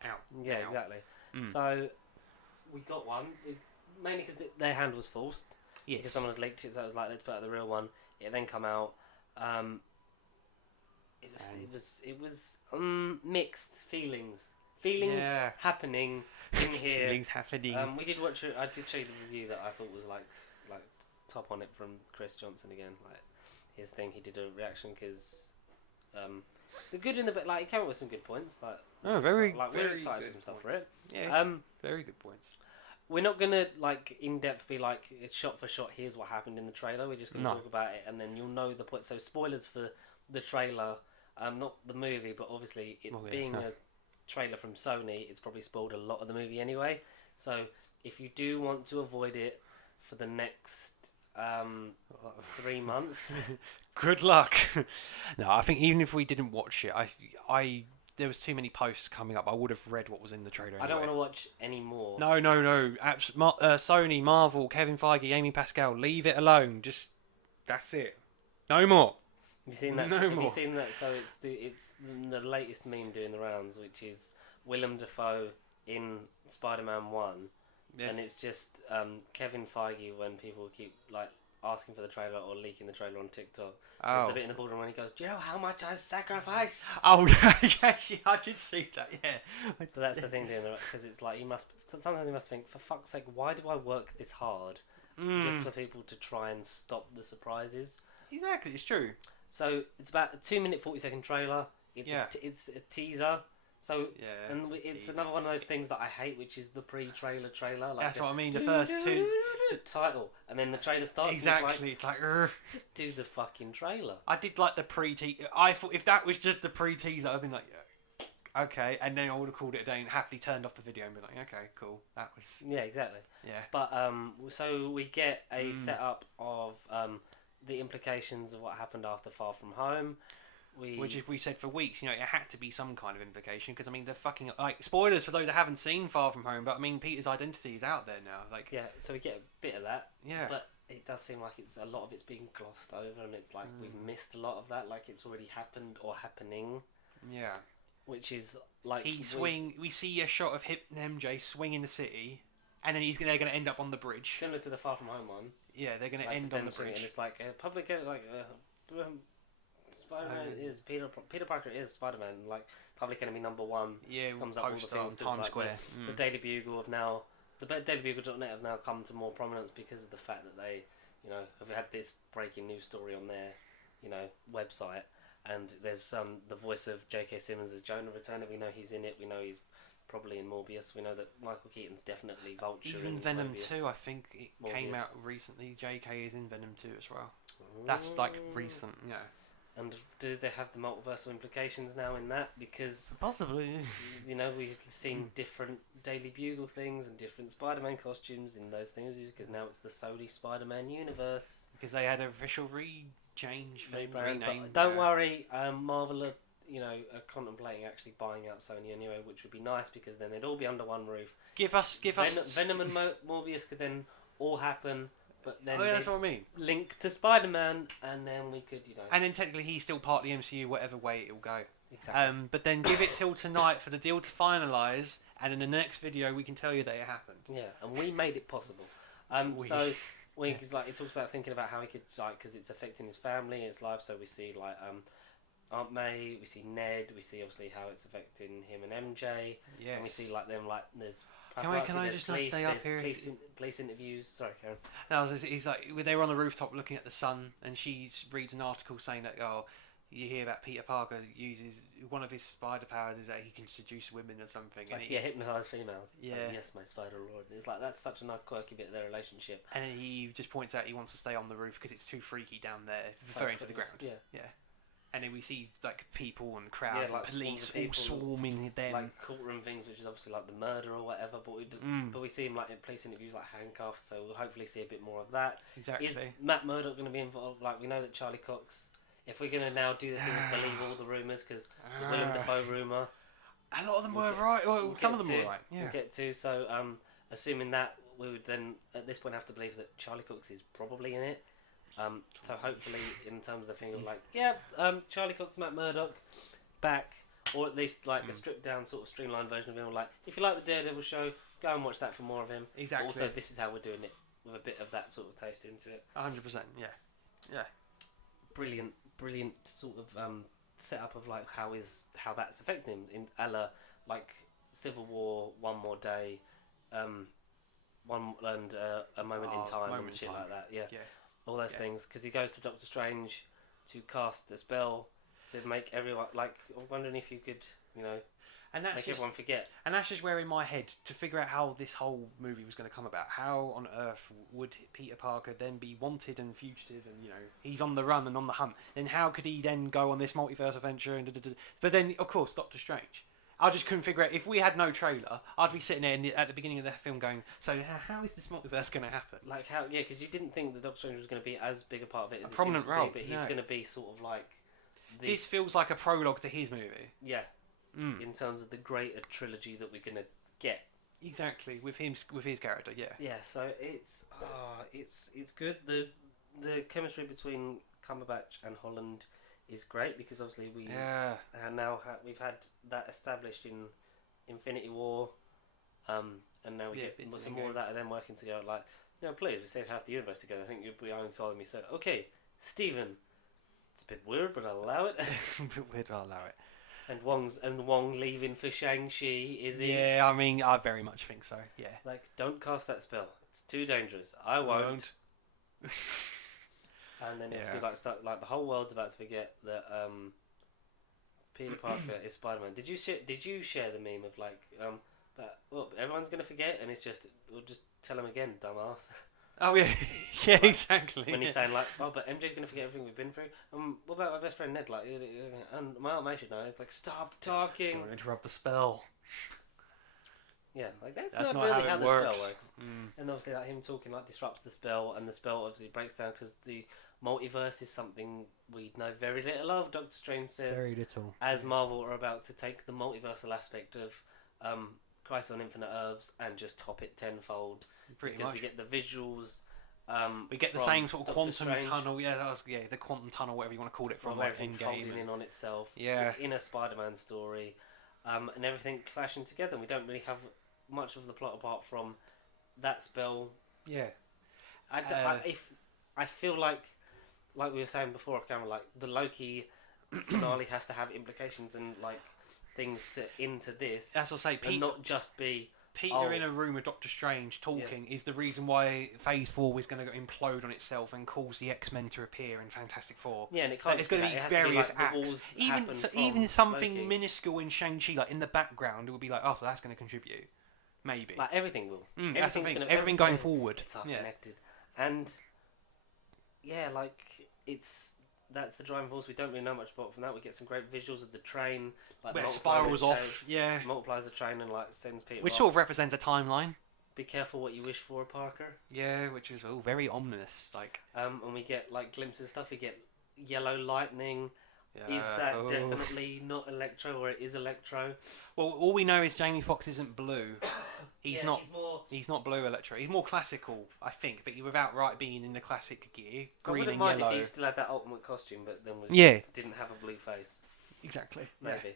out. yeah, now. exactly. So we got one mainly because their hand was forced. Because Yes. someone had leaked it, so it was like let's put out the real one. It then come out. It was mixed feelings. Feelings Yeah. happening in here. Things happening. We did watch it. I did show you the review that I thought was like top on it from Chris Johnson again. Like his thing, he did a reaction because the good and the bad. Like he came up with some good points. Like very like very we're excited for good some stuff points. for it. Yes. Very good points. We're not gonna like in depth be like it's shot for shot. Here's what happened in the trailer. We're just gonna No. talk about it, and then you'll know the point. So spoilers for the trailer, not the movie, but obviously it being a trailer from Sony, it's probably spoiled a lot of the movie anyway. So if you do want to avoid it for the next 3 months, Good luck. No, I think even if we didn't watch it, I there was too many posts coming up. I would have read what was in the trailer. Anyway. I don't want to watch any more. No. Sony, Marvel, Kevin Feige, Amy Pascal, leave it alone. Just that's it. No more. Have you seen that? No Have more. you seen that? So it's the latest meme doing the rounds, which is Willem Dafoe in Spider-Man 1. Yes. And it's just Kevin Feige when people keep like asking for the trailer or leaking the trailer on TikTok. There's the bit in the boardroom when he goes, "Do you know how much I sacrificed?" Oh yeah, I did see that. Yeah. So that's the thing doing the because it's like sometimes he must think, for fuck's sake, why do I work this hard just for people to try and stop the surprises? Exactly, it's true. So it's about a 2-minute 40-second trailer. It's it's a teaser. So and it's another one of those things that I hate, which is the pre-trailer trailer. Like That's what I mean. The first two, the title, and then the trailer starts. exactly. It's like, just do the fucking trailer. I did like the pre-teaser. I thought if that was just the pre-teaser, I'd been like, yeah, okay, and then I would have called it a day and happily turned off the video and been like, okay, cool, that was. Yeah, exactly. Yeah. But so we get a setup of the implications of what happened after Far From Home. Which, if we said for weeks, it had to be some kind of implication because I mean, they're fucking like spoilers for those that haven't seen Far From Home, but I mean, Peter's identity is out there now. Like, yeah, so we get a bit of that. Yeah. But it does seem like a lot of it's being glossed over, and it's like we've missed a lot of that. Like it's already happened or happening. Yeah. Which is like We see a shot of Hip and MJ swing in the city, and then they're going to end up on the bridge. Similar to the Far From Home one. Yeah, they're going to like end on the bridge. And it's like public Spider-Man is Peter Parker is Spider-Man. Like Public Enemy #1 Yeah, comes up all the poster on things Times like Square. The Daily Bugle have now the DailyBugle.net have now come to more prominence because of the fact that they, have had this breaking news story on their, website, and there's the voice of J.K. Simmons as Jonah returning. We know he's in it. We know he's probably in Morbius. We know that Michael Keaton's definitely Vulture. Even in Venom Morbius. 2, I think it Morbius. came out recently. J.K. is in Venom 2 as well. That's like recent, yeah. And do they have the multiversal implications now in that? Because possibly, we've seen different Daily Bugle things and different Spider-Man costumes in those things, because now it's the Sony Spider-Man universe. Because they had an official change thing, rename. Don't worry, Marvel are contemplating actually buying out Sony anyway, which would be nice, because then they'd all be under one roof. Give us Venom and Morbius could then all happen. But then that's what I mean. Link to Spider-Man, and then we could, And then technically he's still part of the MCU, whatever way it'll go. Exactly. But then give it till tonight for the deal to finalise, and in the next video we can tell you that it happened. Yeah, and we made it possible. Cause, it talks about thinking about how he could, because it's affecting his family and his life. So we see Aunt May, we see Ned, we see obviously how it's affecting him and MJ. Yes. And we see them there's. Can I just not stay up here? Police interviews. Sorry, Karen. No, he's like they were on the rooftop looking at the sun, and she reads an article saying that you hear about Peter Parker uses one of his spider powers is that he can seduce women or something. Hypnotise females. Yeah. Yes, my spider lord. It's that's such a nice quirky bit of their relationship. And he just points out he wants to stay on the roof because it's too freaky down there, referring to the ground. Yeah. Yeah. And then we see people and crowds, police all swarming them. Courtroom things, which is obviously the murder or whatever. But we see him in police interviews handcuffed, so we'll hopefully see a bit more of that. Exactly. Is Matt Murdock going to be involved? We know that Charlie Cox. If we're going to now do the thing of believe all the rumours, because the Willem Dafoe rumour, a lot of them were right. Well, some of them were right. Yeah. We'll get to. So, assuming that, we would then at this point have to believe that Charlie Cox is probably in it. So hopefully, in terms of the thing of Charlie Cox, Matt Murdock, back, or at least a stripped down sort of streamlined version of him. If you like the Daredevil show, go and watch that for more of him. Exactly. Also, this is how we're doing it, with a bit of that sort of taste into it. 100%. Yeah. Yeah. Brilliant sort of setup of how that's affecting him in a la Civil War, One More Day, a moment in time and shit like that. Yeah. All those things, because he goes to Doctor Strange to cast a spell to make everyone I'm wondering if you could make everyone forget. And that's just where in my head to figure out how this whole movie was going to come about. How on earth would Peter Parker then be wanted and fugitive, and he's on the run and on the hunt? Then how could he then go on this multiverse adventure and But then of course Doctor Strange. I just couldn't figure out, if we had no trailer, I'd be sitting there at the beginning of the film going, so how is this multiverse going to happen? Because you didn't think that Doctor Strange was going to be as big a part of it as a prominent role, but he's going to be sort of this feels like a prologue to his movie. Yeah, in terms of the greater trilogy that we're going to get. Exactly, with his character, yeah. Yeah, so it's good. The chemistry between Cumberbatch and Holland is great, because obviously we've had that established in Infinity War, and now we get some more of that, and then working together. Please, we saved half the universe together. I think you'd be calling me. So, okay, Stephen, it's a bit weird, but I'll allow it. A bit weird, but I'll allow it. And Wong leaving for Shang-Chi, is he? Yeah, I mean, I very much think so. Yeah. Don't cast that spell. It's too dangerous. I won't. And then obviously, the whole world's about to forget that Peter Parker is Spider-Man. Did you share the meme of everyone's gonna forget, and it's we'll just tell him again, dumbass. Oh yeah, yeah, exactly. When he's saying but MJ's gonna forget everything we've been through. What about my best friend Ned? And my Aunt May should know. It's stop talking. Don't interrupt the spell. Yeah, that's not really how the spell works. And obviously, him talking disrupts the spell, and the spell obviously breaks down because the multiverse is something we know very little of. Doctor Strange says very little. As Marvel are about to take the multiversal aspect of Crisis on Infinite Earths and just top it tenfold. Pretty because much. we get the visuals. We get the same sort of Doctor quantum Strange. tunnel. The quantum tunnel, whatever you want to call it, from everything Endgame. folding in on itself. Yeah. In a Spider-Man story, and everything clashing together. We don't really have much of the plot apart from that spell. Yeah. I feel like we were saying before off camera, the Loki finale has to have implications and things into this. That's what I say. And not just be Peter in a room with Doctor Strange talking is the reason why Phase 4 was going to implode on itself and cause the X-Men to appear in Fantastic Four. Yeah, and it can't. It's going to be various acts. Even something Loki. minuscule in Shang-Chi, like in the background, it would be like, oh, so that's going to contribute. Maybe. Like everything will. That's the thing. Everything going forward. It's all connected. And yeah, like that's the driving force. We don't really know much about from that. We get some great visuals of the train, like where it spirals off. Multiplies the train and like sends Peter. Which off. sort of represents a timeline. Be careful what you wish for, Parker. Yeah, which is all very ominous. Like, and we get like glimpses of stuff. We get yellow lightning. Is that definitely not Electro, or it is Electro? Well, all we know is Jamie Foxx isn't blue. He's not blue Electro. He's more classical, I think, but without being in the classic gear, green and yellow. If he still had that ultimate costume, but then didn't have a blue face. Exactly. Maybe.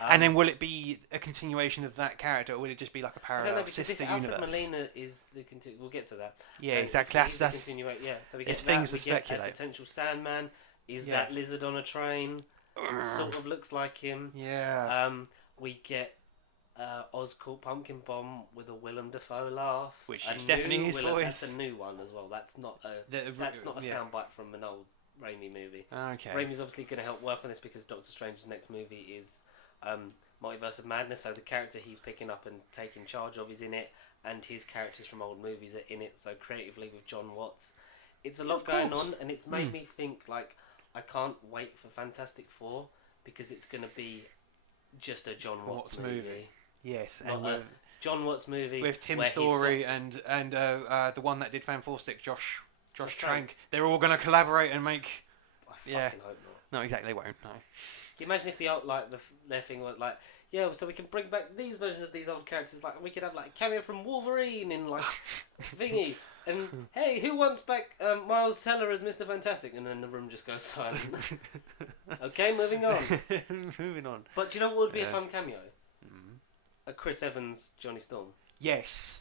And then will it be a continuation of that character, or will it just be like a parallel sister universe? Alfred Molina is the we'll get to that. Yeah, exactly. That's so we get it's things to speculate. A potential Sandman. Is that lizard on a train? Sort of looks like him. Yeah. We get Oscorp Pumpkin Bomb with a Willem Dafoe laugh, which is definitely his voice. That's a new one as well. That's not a soundbite from an old Raimi movie. Okay. Raimi's obviously going to help work on this because Doctor Strange's next movie is Multiverse of Madness. So the character he's picking up and taking charge of is in it, and his characters from old movies are in it. So creatively with John Watts, it's a lot going on, and it's made me think like. I can't wait for Fantastic Four because it's going to be just a John Watts movie. Yes, and a John Watts movie with Tim Story and the one that did Fantastic, Josh Trank. They're all going to collaborate and make. I fucking hope not. No, exactly, they won't. No. Can you imagine if their thing was like, so we can bring back these versions of these old characters, like we could have like a cameo from Wolverine in like thingy. And hey, who wants back Miles Teller as Mr. Fantastic? And then the room just goes silent. Okay, moving on. Moving on. But do you know what would be a fun cameo? A Chris Evans Johnny Storm. Yes.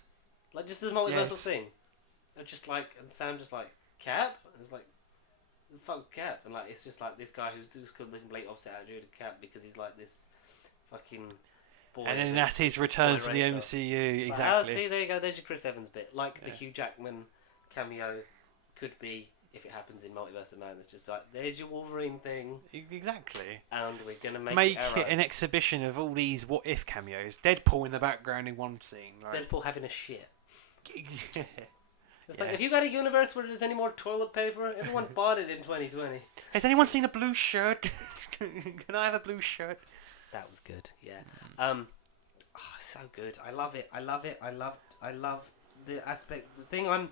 Like just as a multiversal thing. Just like and Sam just like Cap. And it's like fuck Cap, and like it's just like this guy who's got the complete opposite attitude of Cap because he's like this fucking. And then that's his return to the MCU, exactly. See, there you go. There's your Chris Evans bit. Like the Hugh Jackman cameo could be if it happens in Multiverse of Madness. Just like there's your Wolverine thing. Exactly. And we're gonna make it an exhibition of all these what if cameos. Deadpool in the background in one scene. Like. Deadpool having a shit. It's like, if you got a universe where there's any more toilet paper, everyone bought it in 2020. Has anyone seen a blue shirt? Can I have a blue shirt? That was good. Yeah. So good. I love it. I love the aspect. The thing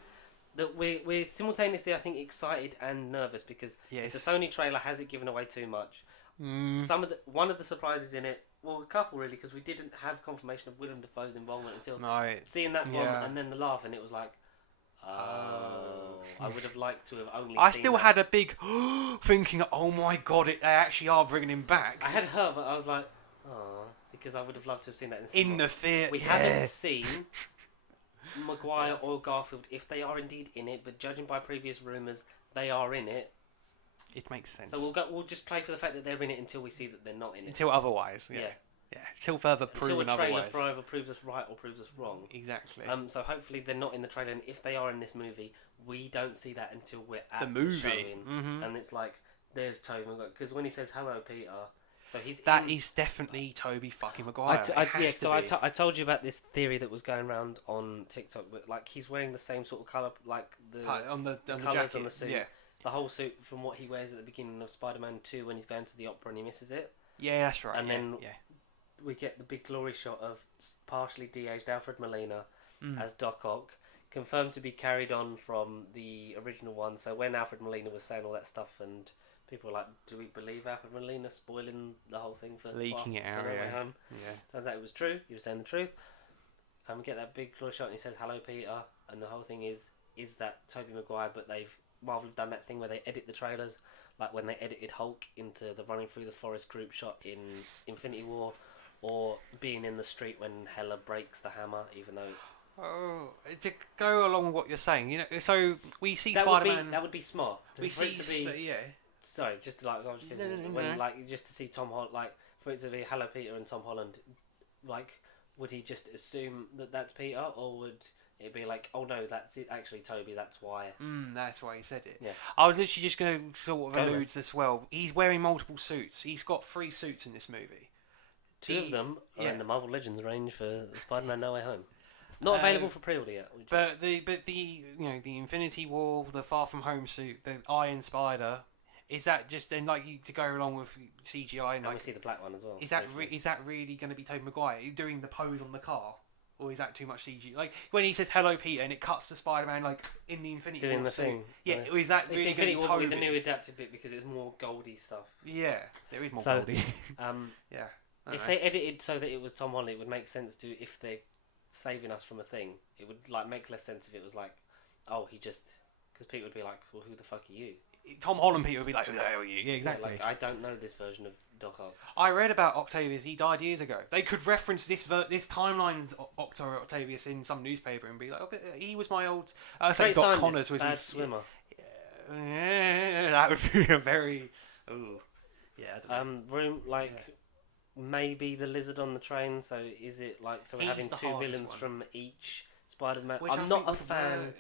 that we're simultaneously, I think, excited and nervous because it's a Sony trailer. Has it given away too much? One of the surprises in it. Well, a couple really, because we didn't have confirmation of Willem Dafoe's involvement until seeing that one and then the laugh, and it was like. I would have liked to have only. I still had a big thinking. Oh my god! They actually are bringing him back. I had her, but I was like, because I would have loved to have seen that in the theatre. We haven't seen Maguire or Garfield if they are indeed in it, but judging by previous rumours, they are in it. It makes sense. So we'll just play for the fact that they're in it until we see that they're not in it. Until otherwise, yeah. Till further proven otherwise. Until a trailer either proves us right or proves us wrong. Exactly. So hopefully they're not in the trailer, and if they are in this movie, we don't see that until we're at the movie. Showing, and it's like there's Tobey Maguire because when he says hello, Peter. So is definitely Tobey fucking Maguire. I told you about this theory that was going around on TikTok, but like he's wearing the same sort of colour, like the colours on the suit. Yeah. The whole suit from what he wears at the beginning of Spider-Man 2 when he's going to the opera and he misses it. Yeah, that's right. And then we get the big glory shot of partially de-aged Alfred Molina as Doc Ock, confirmed to be carried on from the original one. So when Alfred Molina was saying all that stuff and people were like, do we believe Alfred Molina spoiling the whole thing for leaking it out? Turns out it was true. He was saying the truth. And we get that big glory shot and he says, hello, Peter. And the whole thing is that Tobey Maguire, but Marvel have done that thing where they edit the trailers, like when they edited Hulk into the running through the forest group shot in Infinity War, or being in the street when Hela breaks the hammer, even though it's... Oh, to go along with what you're saying, so we see Spider-Man... That would be smart. Sorry, just to, like, I was just like, just to see Tom Holland, like, for it to be Hello Peter and Tom Holland, like, would he just assume that that's Peter, or would it be like, oh no, that's it, actually Toby, that's why? That's why he said it. Yeah. I was literally just going to sort of Go allude to this. Well, he's wearing multiple suits. He's got 3 suits in this movie. Two of them are in the Marvel Legends range for Spider-Man No Way Home. Not available for pre-order yet. But the the Infinity War, the Far From Home suit, the Iron Spider, is that just then like you to go along with CGI? And we see the black one as well. Is that really going to be Tobey Maguire doing the pose on the car? Or is that too much CG? Like when he says "Hello, Peter" and it cuts to Spider-Man like in the Infinity War doing the suit. thing. Yeah, or is that really Infinity War War with the new adapted bit because it's more Goldie stuff. Yeah, there is more So, Goldie. Yeah. If they edited so that it was Tom Holland, it would make sense to if they're saving us from a thing. It would like make less sense if it was like, oh, he just because Pete would be like, well, who the fuck are you? Tom Holland Peter would be like, who the hell are you? Yeah, exactly. Yeah, like, I don't know this version of Doc Ock. I read about Octavius. He died years ago. They could reference this timeline's Octavius in some newspaper and be like, oh, but he was my old. Great Doc scientist, Connors was bad his swimmer. Yeah, that would be a very. Ooh. Yeah. I don't know. Maybe the lizard on the train. So is it like so we're He's having the 2 hardest villains one. from each Spider-Man? Which I'm not a fan.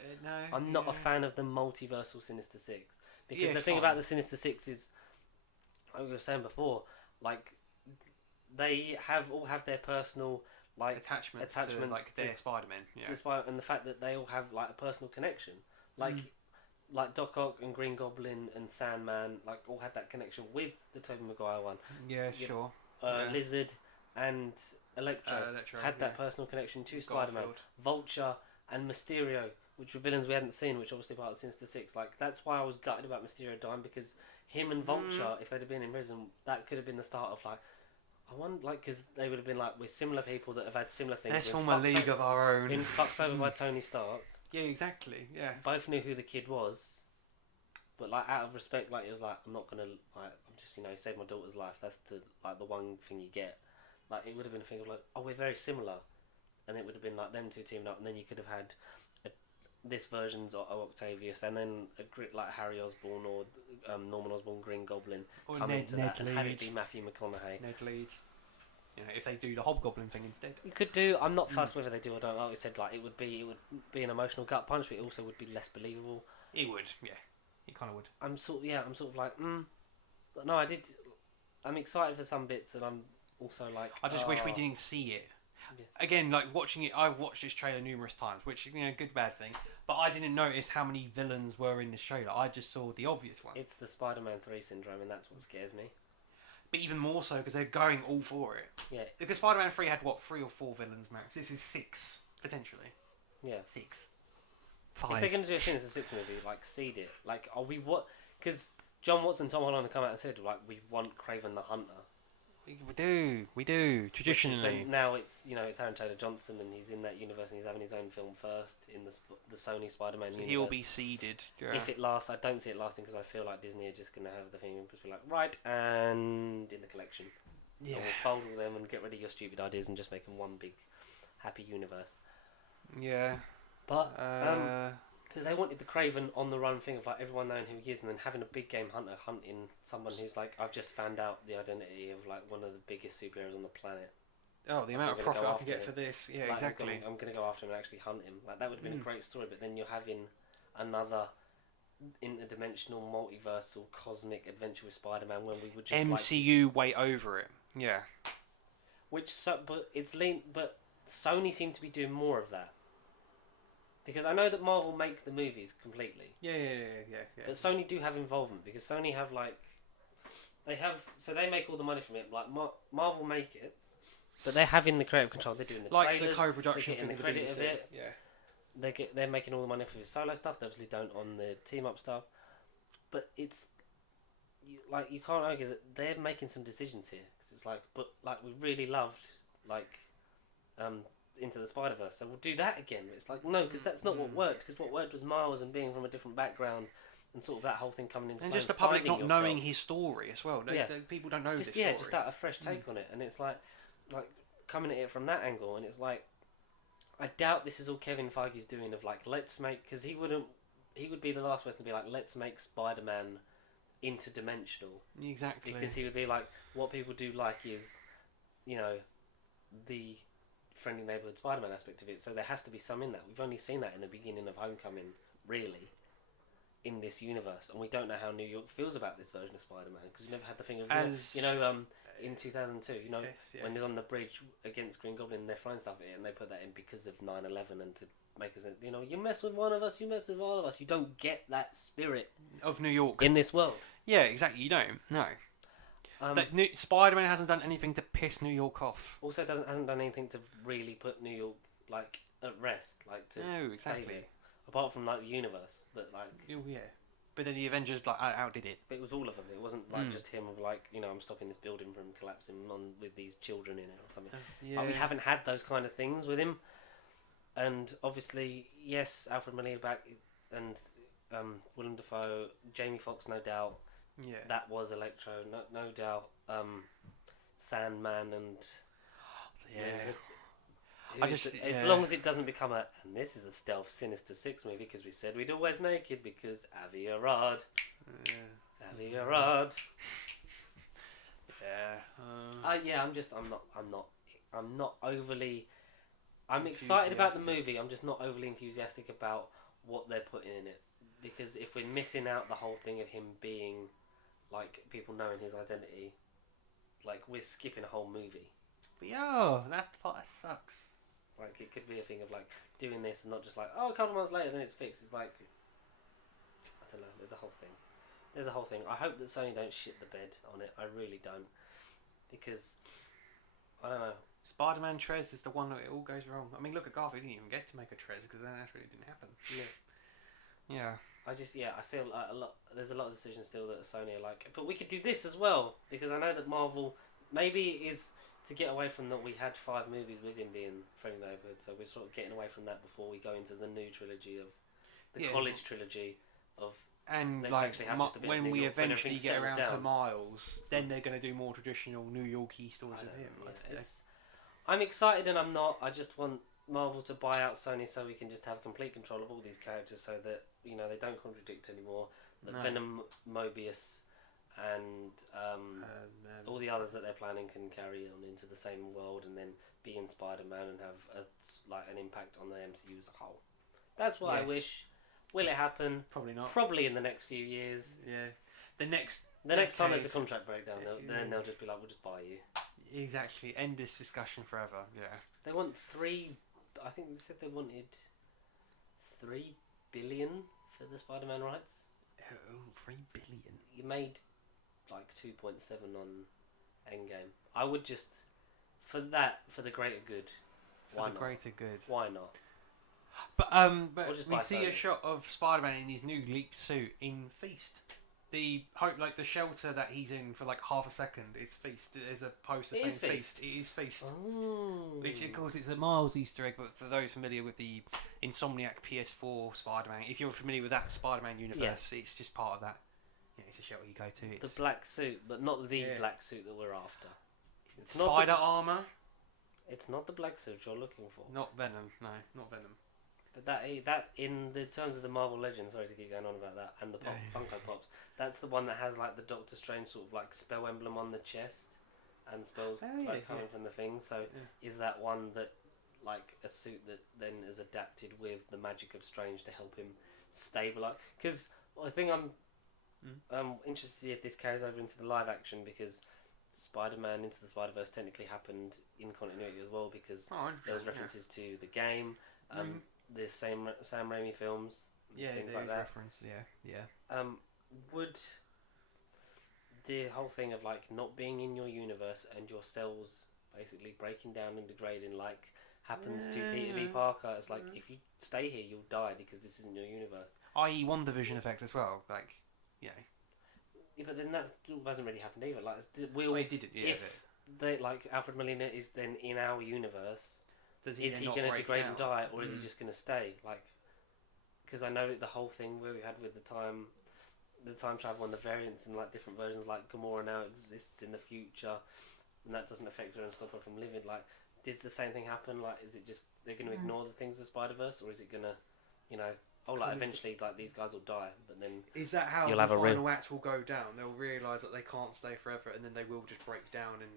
I'm not a yeah. fan of the multiversal Sinister Six because Yeah, the thing fine. about the Sinister Six is, like we were saying before, like they all have their personal like attachments to, like their Spider-Man. Yeah. to Spider, and the fact that they all have like a personal connection, like Doc Ock and Green Goblin and Sandman, like all had that connection with the Tobey Maguire one. Yeah, sure. Lizard and Electro had that personal connection to Spider-Man. Garfield. Vulture and Mysterio, which were villains we hadn't seen, which obviously part of Sinister Six. Like that's why I was gutted about Mysterio dying because him and Vulture, if they'd have been in prison, that could have been the start of like. I wonder, like, because they would have been like, we're similar people that have had similar things. Let's form a league of our own. Been fucked over by Tony Stark. Yeah, exactly. Yeah. Both knew who the kid was, but like out of respect, like it was like I'm not gonna like I'm just he saved my daughter's life. That's the one thing you get. Like it would have been a thing of like, oh, we're very similar, and it would have been like them two teamed up, and then you could have had this version's of Octavius, and then like Harry Osborn or Norman Osborn, Green Goblin, or come Ned, into Ned that, and Leeds. have it be Matthew McConaughey. Ned Leeds. You know, if they do the Hobgoblin thing instead. You could do. I'm not fussed whether they do or don't. Like we said, like it would be an emotional gut punch, but it also would be less believable. It would, yeah. It kind of would. I'm sort of like, But no, I'm excited for some bits, and I'm also like. I just wish we didn't see it. Yeah. Again, like watching it, I've watched this trailer numerous times, which good bad thing. But I didn't notice how many villains were in this trailer. I just saw the obvious one. It's the Spider-Man 3 syndrome, and that's what scares me. But even more so because they're going all for it. Yeah. Because Spider-Man 3 had 3 or 4 villains max. This is 6 potentially. Yeah. 6. If 5. they're going to do a Sinister Six movie, like seed it. Like, are we what? Because John Watson and Tom Holland have come out and said like we want Kraven the Hunter. We do. Traditionally. Now it's it's Aaron Taylor Johnson, and he's in that universe, and he's having his own film first in the Sony Spider-Man universe. He'll be seeded. Yeah. If it lasts, I don't see it lasting because I feel like Disney are just going to have the thing and just be like, right, and in the collection. Yeah. And we'll fold all them and get rid of your stupid ideas and just make them one big happy universe. Yeah. But because they wanted the Kraven on the run thing of like everyone knowing who he is, and then having a big game hunter hunting someone who's like, I've just found out the identity of like one of the biggest superheroes on the planet. Oh, the amount of profit I can get for this. Yeah, like, exactly. I'm going to go after him and actually hunt him. Like that would have been a great story, but then you're having another interdimensional, multiversal, cosmic adventure with Spider-Man when we would just MCU way over it. Yeah. But Sony seem to be doing more of that. Because I know that Marvel make the movies completely. Yeah. But Sony do have involvement because Sony have they make all the money from it. Like Marvel make it, but they're having the creative control. They're doing the like trailers, the co-production they're getting thing. the credit of it. Yeah. They're making all the money for his solo stuff. They obviously don't on the team up stuff, but it's you can't argue that they're making some decisions here because it's like, but like we really loved Into the Spider-Verse, so we'll do that again. It's like no, because that's not what worked. Because what worked was Miles and being from a different background and sort of that whole thing coming into and play just the public not yourself. knowing his story as well. People don't know this story. Yeah, just that a fresh take on it, and it's like coming at it from that angle, and it's like I doubt this is all Kevin Feige's doing of like let's make because he would be the last person to be like let's make Spider-Man interdimensional. Exactly. Because he would be like what people do like is the friendly neighborhood Spider-Man aspect of it. So there has to be some in that. We've only seen that in the beginning of Homecoming, really, in this universe, and we don't know how New York feels about this version of Spider-Man because we never had the thing of in 2002, when he's on the bridge against Green Goblin, they're throwing stuff at it, and they put that in because of 9/11 and to make us, you mess with one of us, you mess with all of us. You don't get that spirit of New York in this world. Yeah, exactly. You don't. No. Spider-Man hasn't done anything to piss New York off. Also, hasn't done anything to really put New York at rest, to save it. Apart from the universe, but yeah. But then the Avengers outdid it. It was all of them. It wasn't just him of I'm stopping this building from collapsing on with these children in it or something. Yeah. We haven't had those kind of things with him, and obviously yes, Alfred Molina back and Willem Dafoe, Jamie Foxx, no doubt. Yeah. That was Electro, no doubt. Sandman and as long as it doesn't become and this is a stealth Sinister Six movie because we said we'd always make it because Avi Arad. Avi Arad. I'm not overly. I'm excited about the movie. I'm just not overly enthusiastic about what they're putting in it because if we're missing out the whole thing of him being people knowing his identity, we're skipping a whole movie. But that's the part that sucks. It could be a thing of doing this and not just a couple of months later then it's fixed. It's I don't know. There's a whole thing. I hope that Sony don't shit the bed on it. I really don't, because I don't know. Spider-Man Trez is the one that it all goes wrong. I mean, look at Garfield. He didn't even get to make a Trez because that's really didn't happen. Yeah. I feel there's a lot of decisions still that Sony are but we could do this as well, because I know that Marvel maybe is to get away from that. We had 5 movies with him being Friendly Neighborhood, so we're sort of getting away from that before we go into the new trilogy of the college trilogy of. And when we eventually get around to Miles, then they're going to do more traditional New York-y stories with him. I'm excited and I'm not. I just want Marvel to buy out Sony so we can just have complete control of all these characters, so that they don't contradict anymore. That Venom, Mobius, and all the others that they're planning can carry on into the same world and then be in Spider-Man and have an impact on the MCU as a whole. That's what I wish. Will it happen? Probably not. Probably in the next few years. Yeah. The next time there's a contract breakdown, they'll just be like, we'll just buy you. Exactly. End this discussion forever. Yeah. They want 3. I think they said they wanted 3 billion for the Spider-Man rights. Oh, 3 billion. You made 2.7 on Endgame. I would just for the greater good. For the greater good. Why not? But we see a shot of Spider-Man in his new leaked suit in Feast. The shelter that he's in for half a second is Feast. There's a poster saying Feast. It is Feast. Oh. Which of course it's a Miles Easter egg, but for those familiar with the Insomniac PS4 Spider-Man, if you're familiar with that Spider-Man universe, it's just part of that. Yeah, it's a shelter you go to. It's the black suit, but not the black suit that we're after. It's Spider armor. It's not the black suit you're looking for. Not Venom. No, not Venom. But that in the terms of the Marvel Legends, sorry to keep going on about that, and the Funko Pops, that's the one that has the Doctor Strange sort of spell emblem on the chest, and spells coming from the thing. So is that one that a suit that then is adapted with the magic of Strange to help him stabilize? Because I think I'm interested to see if this carries over into the live action, because Spider-Man Into the Spider-Verse technically happened in continuity as well, because there was references to the game. The same Sam Raimi films, things like that. Reference, yeah. Would the whole thing of not being in your universe and your cells basically breaking down and degrading happens to Peter B. Parker? It's if you stay here, you'll die because this isn't your universe. I.e., WandaVision effect as well. Yeah, but then that hasn't really happened either. It did it. Yeah. If they Alfred Molina is then in our universe. Is he going to degrade and die, or is he just going to stay? Because I know the whole thing where we had with the time travel and the variants and different versions, Gamora now exists in the future, and that doesn't affect her and stop her from living. Does the same thing happen? Is it just they're going to ignore the things of Spider-Verse, or is it going to, eventually these guys will die, but then is that how the final act will go down? They'll realise that they can't stay forever, and then they will just break down and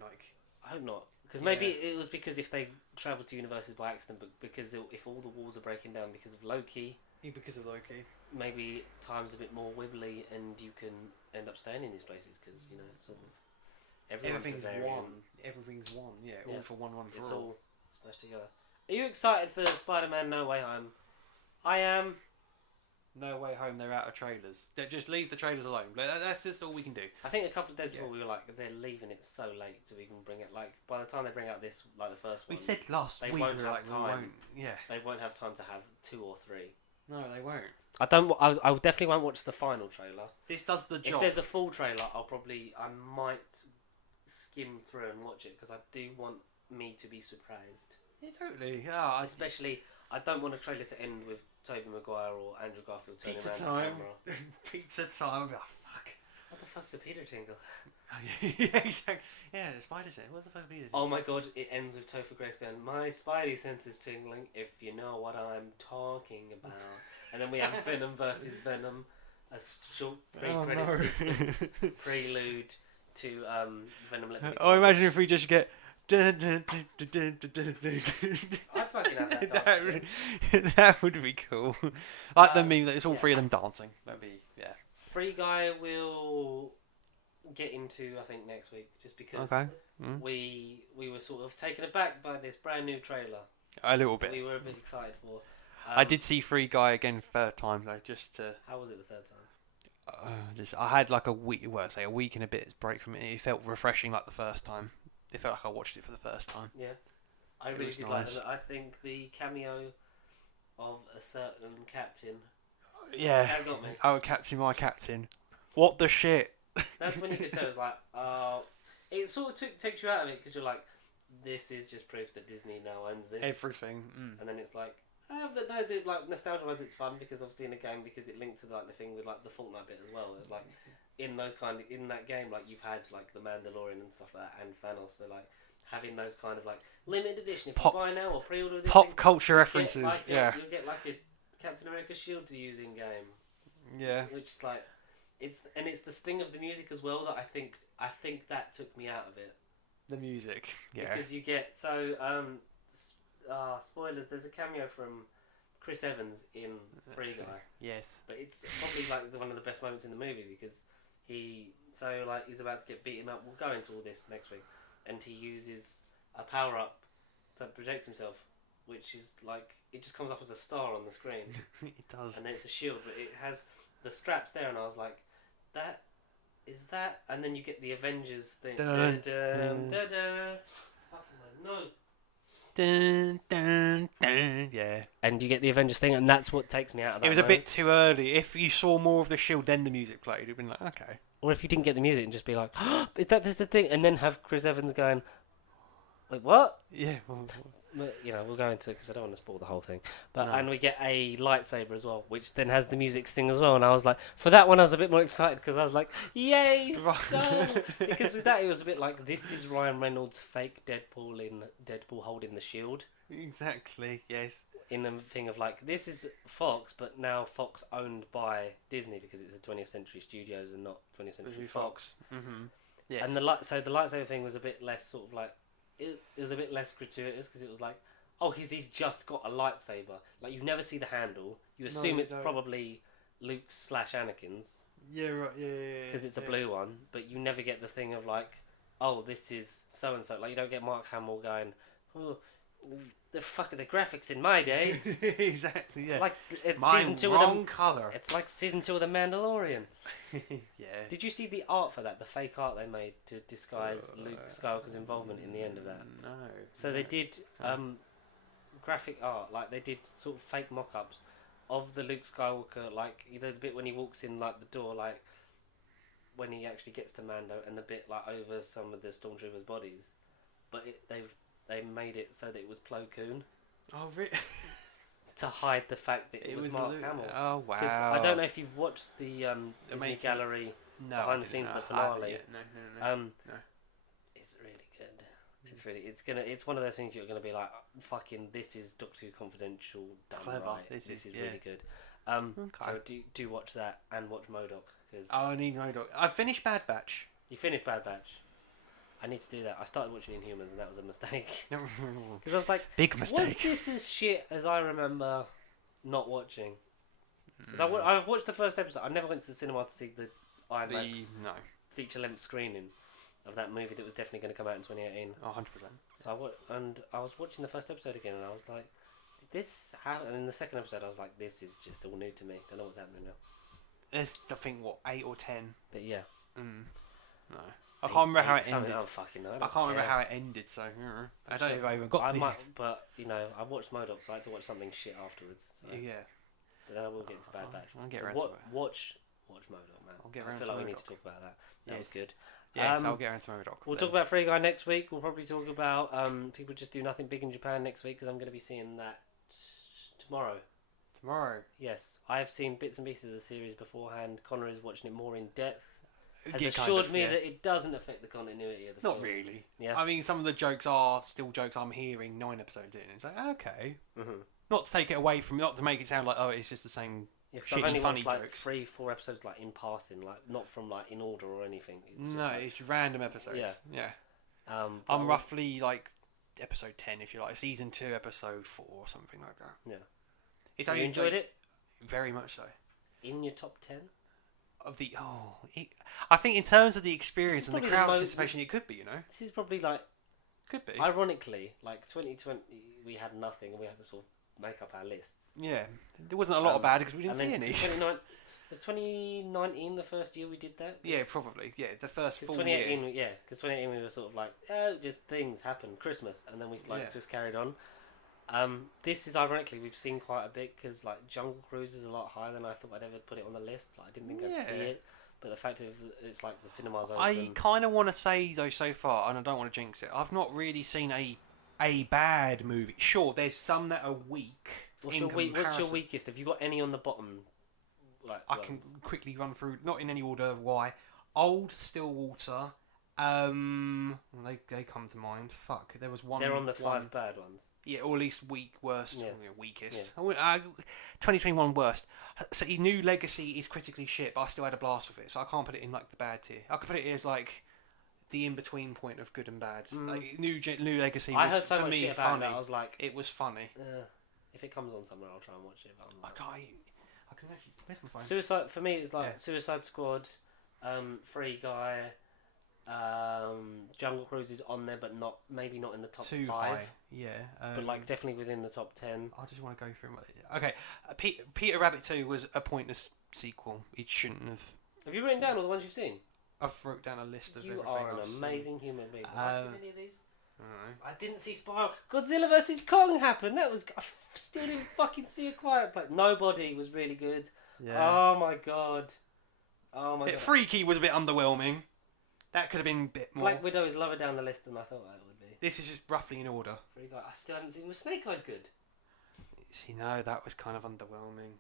I hope not. Because maybe it was because if they travelled to universes by accident, but because if all the walls are breaking down because of Loki, because of Loki, maybe time's a bit more wibbly and you can end up staying in these places because, you know, sort of everything's one. Everything's one, all for one for it's all. all smashed together. Are you excited for Spider-Man No Way Home? I am. No Way Home, they're out of trailers. Just leave the trailers alone. That's just all we can do. I think a couple of days before we were like, they're leaving it so late to even bring it. Like, by the time they bring out this, like the first one, We said last they week won't we have were like, time. we won't. Yeah. They won't have time to have 2 or 3. No, they won't. I don't. I definitely won't watch the final trailer. This does the job. If there's a full trailer, I might skim through and watch it because I do want me to be surprised. Yeah, totally. Yeah, Especially, I don't want a trailer to end with Tobey Maguire or Andrew Garfield turning around to the camera. Pizza time. Oh, fuck. What the fuck's a Peter tingle? Yeah, exactly. Yeah, the spider sense. What's the fuck Peter? Oh my god, it ends with Topher Grace going, my spidey sense is tingling, if you know what I'm talking about. And then we have Venom versus Venom, a short pre-credit sequence, prelude to Venom Let the Big Oh, Bang. imagine if we just get. I'd fucking have that dance. That would be cool. Like the meme that it's all 3 of them dancing. That'd be, Free Guy will get into, I think, next week, just because we were sort of taken aback by this brand new trailer. A little bit. We were a bit excited for. I did see Free Guy again 3rd time though, just to. How was it the 3rd time? I had like a week and a bit break from it. It felt refreshing like the first time. It felt like I watched it for the first time. Yeah, I really did nice. like it. I think the cameo of a certain captain. Yeah. That got me. Oh, Captain, my Captain. What the shit? That's when you could tell it was like, it sort of takes you out of it because you're like, this is just proof that Disney now owns this. Everything. And then it's like, like nostalgia-wise, it's fun because obviously in a game because it linked to like the thing with like the Fortnite bit as well. It's like in that game, like you've had like the Mandalorian and stuff like that, and Thanos. So like having those kind of like limited edition, if you buy now or pre-order this pop culture references. You'll get like a Captain America shield to use in game. Yeah. Which is like, it's the sting of the music as well that I think that took me out of it. The music. Yeah. Because you get spoilers. There's a cameo from Chris Evans in Free Guy. Yes. But it's probably like one of the best moments in the movie because he's about to get beaten up. We'll go into all this next week, and he uses a power up to protect himself, which is like it just comes up as a star on the screen. It does. And then it's a shield, but it has the straps there, and I was like, that is that, and then you get the Avengers thing. Fucking my nose. Dun, dun, dun. Yeah. And you get the Avengers thing, and that's what takes me out of that. It was a bit too early. If you saw more of the shield, then the music played, it'd been like, okay. Or if you didn't get the music and just be like, oh, is that just the thing? And then have Chris Evans going, like, what? Yeah. But, you know, we'll go into it because I don't want to spoil the whole thing. But and we get a lightsaber as well, which then has the music thing as well. And I was like, for that one, I was a bit more excited because I was like, yay, stop! Because with that, it was a bit like, this is Ryan Reynolds' fake Deadpool in Deadpool holding the shield. Exactly, yes. In the thing of like, this is Fox, but now Fox owned by Disney because it's a 20th Century Studios and not 20th Century Fox. Mm-hmm. Yes. And the lightsaber thing was a bit less sort of like, it was a bit less gratuitous because it was like, oh, he's just got a lightsaber. Like, you never see the handle. You assume it's probably Luke's/Anakin's. Yeah, right, yeah. Because it's a blue one, but you never get the thing of like, oh, this is so and so. Like, you don't get Mark Hamill going, oh, the graphics in my day. Exactly, yeah. It's like it's my season 2 wrong of the colour. It's like season 2 of the Mandalorian. Yeah. Did you see the art for that? The fake art they made to disguise Luke Skywalker's involvement in the end of that. No. So they did graphic art, like they did sort of fake mock-ups of the Luke Skywalker, like either the bit when he walks in like the door, like when he actually gets to Mando, and the bit like over some of the stormtroopers' bodies. But they made it so that it was Plo Koon. Oh, really? To hide the fact that it was Mark Hamill. Oh, wow. Because I don't know if you've watched the Disney Gallery behind the scenes of the finale. No. It's really good. It's one of those things you're gonna be like, fucking, this is Doctor Who Confidential done Clever. right. This is really good. So do watch that and watch MODOK. Cause I need MODOK. I finished Bad Batch. you finished Bad Batch. I need to do that. I started watching Inhumans and that was a mistake. Because I was like, big mistake. was this as shit as I remember not watching? Because I've watched the first episode. I never went to the cinema to see the IMAX feature-length screening of that movie that was definitely going to come out in 2018. 100%. So I was watching the first episode again and I was like, did this happen? And in the second episode I was like, this is just all new to me. Don't know what's happening now. There's, I think, 8 or 10. But yeah. No. I can't remember how it ended. I don't fucking know. I can't remember how it ended, so I don't know if I even got to the end. But, you know, I watched MODOK, so I had to watch something shit afterwards. So. Yeah. But then I will get into Bad Batch. I'll get around to it. Watch MODOK, man. I'll get around I feel to like we MODOK. need to talk about that. That was good. Yes, I'll get around to MODOK. We'll talk about Free Guy next week. We'll probably talk about People Just Do Nothing Big in Japan next week because I'm going to be seeing that tomorrow. Tomorrow? Yes. I have seen bits and pieces of the series beforehand. Connor is watching it more in depth. Has Yeah, assured me that it doesn't affect the continuity of the film. Not really. Yeah. I mean, some of the jokes are still jokes I'm hearing 9 episodes in. It's like, okay. Mm-hmm. Not to take it away from, not to make it sound like, oh, it's just the same I've only funny watched jokes. 3-4 episodes like in passing, like not from like in order or anything. It's just, No, like, it's random episodes. Yeah. Yeah. but I'm roughly like episode 10, if you like, season 2, episode 4, or something like that. Yeah. It's You enjoyed it? Very much so. In your top 10? I think in terms of the experience and the probably crowd the most- participation, it could be, you know? This is probably like, Could be. ironically, like 2020, we had nothing and we had to sort of make up our lists. Yeah. There wasn't a lot of bad because we didn't see And any. then was 2019 the first year we did that? Yeah, probably. Yeah, the first full 2018, year. yeah, because 2018 we were sort of like, oh, just things happen, Christmas, and then we just carried on. This is ironically we've seen quite a bit because like Jungle Cruise is a lot higher than I thought I'd ever put it on the list. Like, I didn't think I'd see it, but the fact of it's like the cinemas open. I kind of want to say though so far, and I don't want to jinx it. I've not really seen a bad movie. Sure, there's some that are weak. What's your weakest? Have you got any on the bottom? Like, I can quickly run through, not in any order. Why? Old Stillwater. They come to mind. Fuck, there was one. They're on the 5 bad ones. Yeah, or at least worst, Yeah. weakest. 2021 worst. So New Legacy is critically shit, but I still had a blast with it, so I can't put it in like the bad tier. I could put it as like the in between point of good and bad. Like New Legacy. Was, I heard so for much me, shit about funny. that. I was like, it was funny. if it comes on somewhere, I'll try and watch it. But I'm like, I can actually. Where's my phone? Suicide for me is like Suicide Squad, Free Guy, Jungle Cruise is on there, but maybe not in the top 5. High. Yeah. But like definitely within the top 10. I just want to go through. Okay, Peter Rabbit 2 was a pointless sequel. It shouldn't have. Have you written down all the ones you've seen? I've wrote down a list of everything. You are an I've amazing human being. Have I seen any of these? No. I didn't see Spiral. Godzilla vs Kong happen. That was. I still didn't fucking see A Quiet Place. Nobody was really good. Yeah. Oh my god. Freaky was a bit underwhelming. That could have been a bit more. Black Widow is lower down the list than I thought it would be. This is just roughly in order. Free Guy. I still haven't seen. Was Snake Eyes good? See, no, that was kind of underwhelming.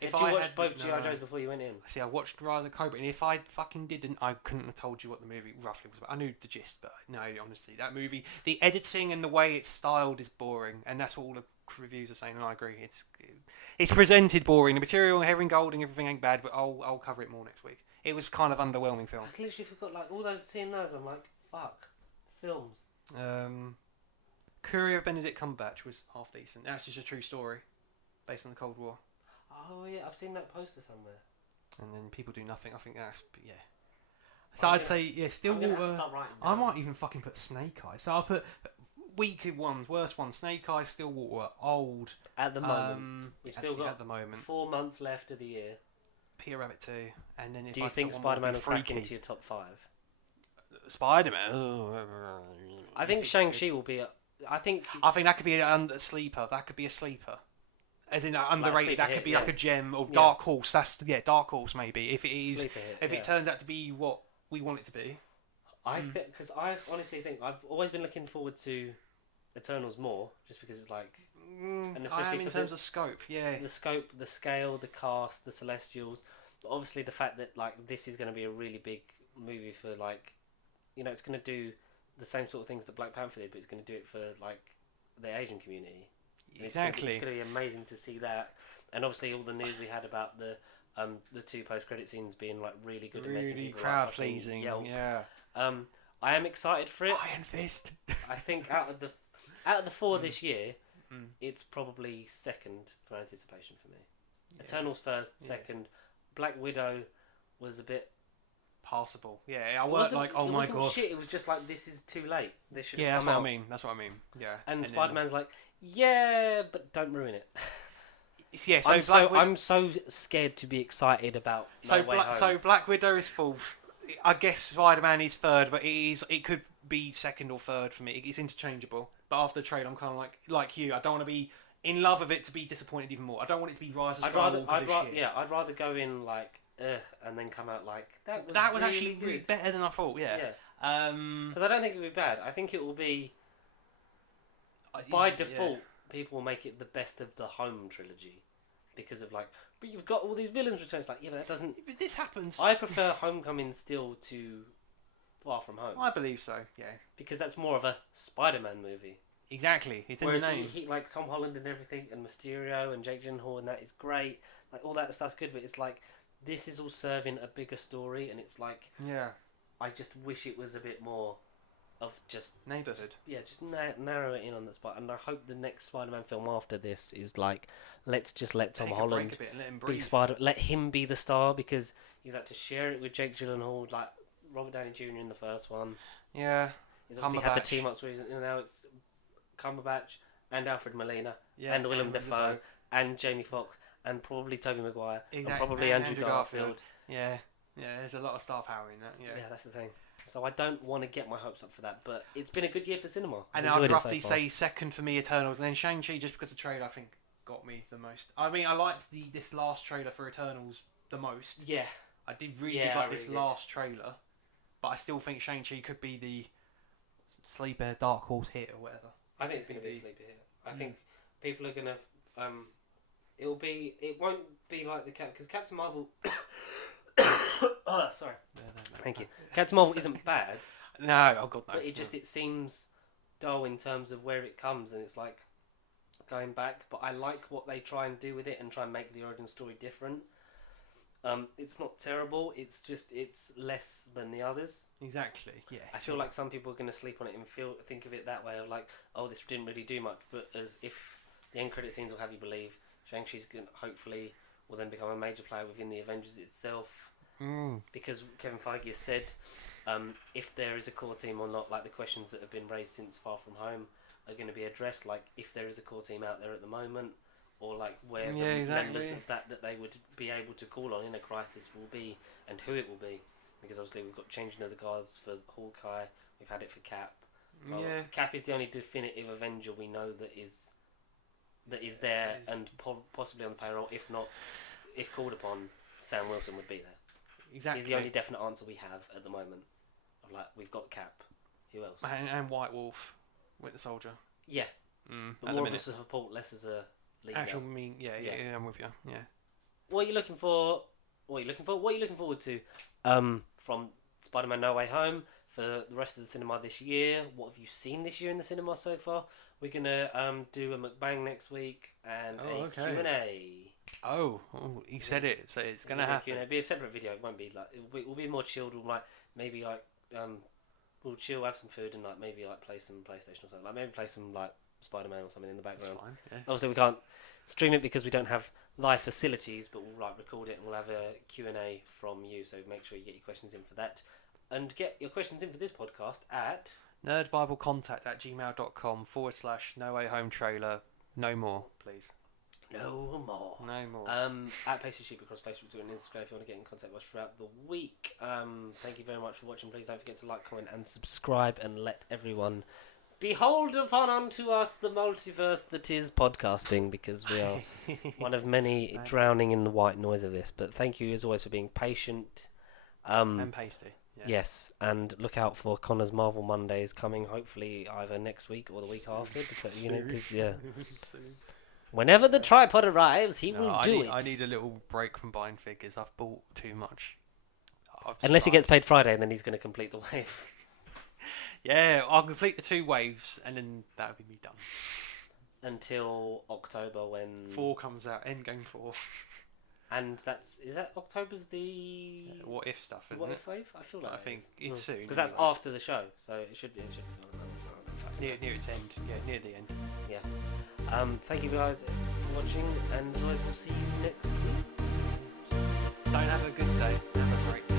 Did you watch both G.I. Joes before you went in? See, I watched Rise of Cobra, and if I fucking didn't, I couldn't have told you what the movie roughly was about. I knew the gist, but no, honestly, that movie, the editing and the way it's styled is boring, and that's what all the reviews are saying, and I agree. It's presented boring. The material, Herring Gold, and everything ain't bad, but I'll cover it more next week. It was kind of underwhelming film. I literally forgot like all those seeing those. I'm like, fuck, films. Courier of Benedict Cumberbatch was half decent. That's just a true story, based on the Cold War. Oh yeah, I've seen that poster somewhere. And then People Do Nothing. I think that's So I'd say Stillwater. I might even fucking put Snake Eyes. So I'll put weaker ones, worst ones. Snake Eyes, Stillwater, Old. At the moment, we've still got at the moment 4 months left of the year. Peter Rabbit 2, and then if do you think Spider-Man will crack into your top 5? Spider-Man. I think Shang-Chi will be. I think that could be a sleeper. That could be a sleeper. As in underrated, that could be like a gem or Dark Horse. That's Dark Horse maybe. If it is, it turns out to be what we want it to be. I think because I honestly think I've always been looking forward to Eternals more, just because it's like, and especially in terms of scope, the scope, the scale, the cast, the Celestials. But obviously, the fact that like this is going to be a really big movie for like, it's going to do the same sort of things that Black Panther did, but it's going to do it for like the Asian community. Exactly. It's going to be amazing to see that, and obviously all the news we had about the 2 post-credit scenes being like really good, really crowd pleasing. Yeah. I am excited for it. Iron Fist. I think out of the four this year, it's probably second for anticipation for me. Yeah. Eternals first, second. Black Widow was a bit passable. Yeah, I weren't like, oh my god. Shit, it was just like, this is too late. This should that's what I mean. That's what I mean. Yeah. And Spider-Man's like, yeah, but don't ruin it. Yeah, I'm so scared to be excited about No Way Home. So Black Widow is fourth. I guess Spider-Man is third, but it could be second or third for me. It's interchangeable. But after the trailer, I'm kind of like you. I don't want to be in love with it to be disappointed even more. I don't want it to be Rise of Skywalker. I'd rather go in like and then come out like that was really actually good. Better than I thought. Yeah. Because I don't think it'll be bad. I think it will be by default. People will make it the best of the Home trilogy because of like, but you've got all these villains return. It's like, yeah, but that doesn't. But this happens. I prefer Homecoming still to Far From Home. I believe so. Yeah. Because that's more of a Spider-Man movie. Exactly. It's in the name. He, like Tom Holland and everything, and Mysterio and Jake Gyllenhaal, and that is great. Like all that stuff's good, but it's like this is all serving a bigger story, and it's like, yeah, I just wish it was a bit more of just neighborhood. Just narrow it in on the spot. And I hope the next Spider-Man film after this is like, let's just let Tom Holland be Spider. Let him be the star because he's had to share it with Jake Gyllenhaal, like Robert Downey Jr. in the first one. Yeah, he's obviously had the team ups recently. Now it's Cumberbatch and Alfred Molina and Willem Dafoe and Jamie Foxx and probably Tobey Maguire and probably Andrew Garfield. Yeah, there's a lot of star power in that. Yeah, that's the thing. So I don't want to get my hopes up for that, but it's been a good year for cinema. And I'd roughly say second for me, Eternals, and then Shang-Chi, just because the trailer I think got me the most. I mean, I liked this last trailer for Eternals the most. Yeah, I did really like this last trailer, but I still think Shang-Chi could be the sleeper dark horse hit or whatever. I think it's going to be a sleeper hit. I think people are going to. It won't be like the because Captain Marvel. Oh, sorry. No. Thank you. Captain Marvel isn't bad. No, oh god, no. But it seems dull in terms of where it comes, and it's like going back. But I like what they try and do with it and try and make the origin story different. It's not terrible. It's just it's less than the others. Exactly. Yeah. I feel like some people are going to sleep on it and think of it that way of like, oh, this didn't really do much. But as if the end credit scenes will have you believe Shang-Chi's going hopefully will then become a major player within the Avengers itself. Because Kevin Feige has said if there is a core team or not, like the questions that have been raised since Far From Home are going to be addressed, like if there is a core team out there at the moment, or like where the members of that they would be able to call on in a crisis will be, and who it will be. Because obviously we've got changing of the guards for Hawkeye, we've had it for Cap. Well, Cap is the only definitive Avenger we know that is there and possibly on the payroll. If not, if called upon, Sam Wilson would be there. Exactly. He's the only definite answer we have at the moment. Of like, we've got Cap. Who else? And White Wolf, Winter Soldier. Yeah. But more of a support, less as a leader. I'm with you. Yeah. What are you looking for? What are you looking forward to? From Spider-Man: No Way Home for the rest of the cinema this year. What have you seen this year in the cinema so far? We're gonna do a mukbang next week and Q&A. Oh, he said it, so it's gonna happen. It'll be a separate video. It won't be like we'll be more chilled. We'll we'll chill, have some food, and like maybe like play some PlayStation or something. Like maybe play some like Spider-Man or something in the background. That's fine, yeah. Obviously, we can't stream it because we don't have live facilities, but we'll like record it and we'll have a Q&A from you. So make sure you get your questions in for that, and get your questions in for this podcast at nerdbiblecontact@gmail.com/No Way Home trailer. No more, please. No more. At Pacey Sheep across Facebook, Twitter, and Instagram if you want to get in contact with us throughout the week. Thank you very much for watching. Please don't forget to like, comment, and subscribe, and let everyone behold upon unto us the multiverse that is podcasting, because we are one of many drowning in the white noise of this. But thank you as always for being patient. And pasty. Yeah. Yes, and look out for Connor's Marvel Mondays coming hopefully either next week or the week after. Because, whenever the tripod arrives, he will do it. I need a little break from buying figures. I've bought too much. Unless he gets paid Friday, and then he's going to complete the wave. Yeah, I'll complete the 2 waves, and then that'll be me done. Until October when 4 comes out, Endgame 4. And is that October's the What If stuff, isn't What it? If wave? I feel like I think it's soon. because that's anyway. after the show, so it should be. Near its end. Yeah, near the end. Yeah. Thank you guys for watching, and as always, we'll see you next week. Don't have a good day. Have a great day.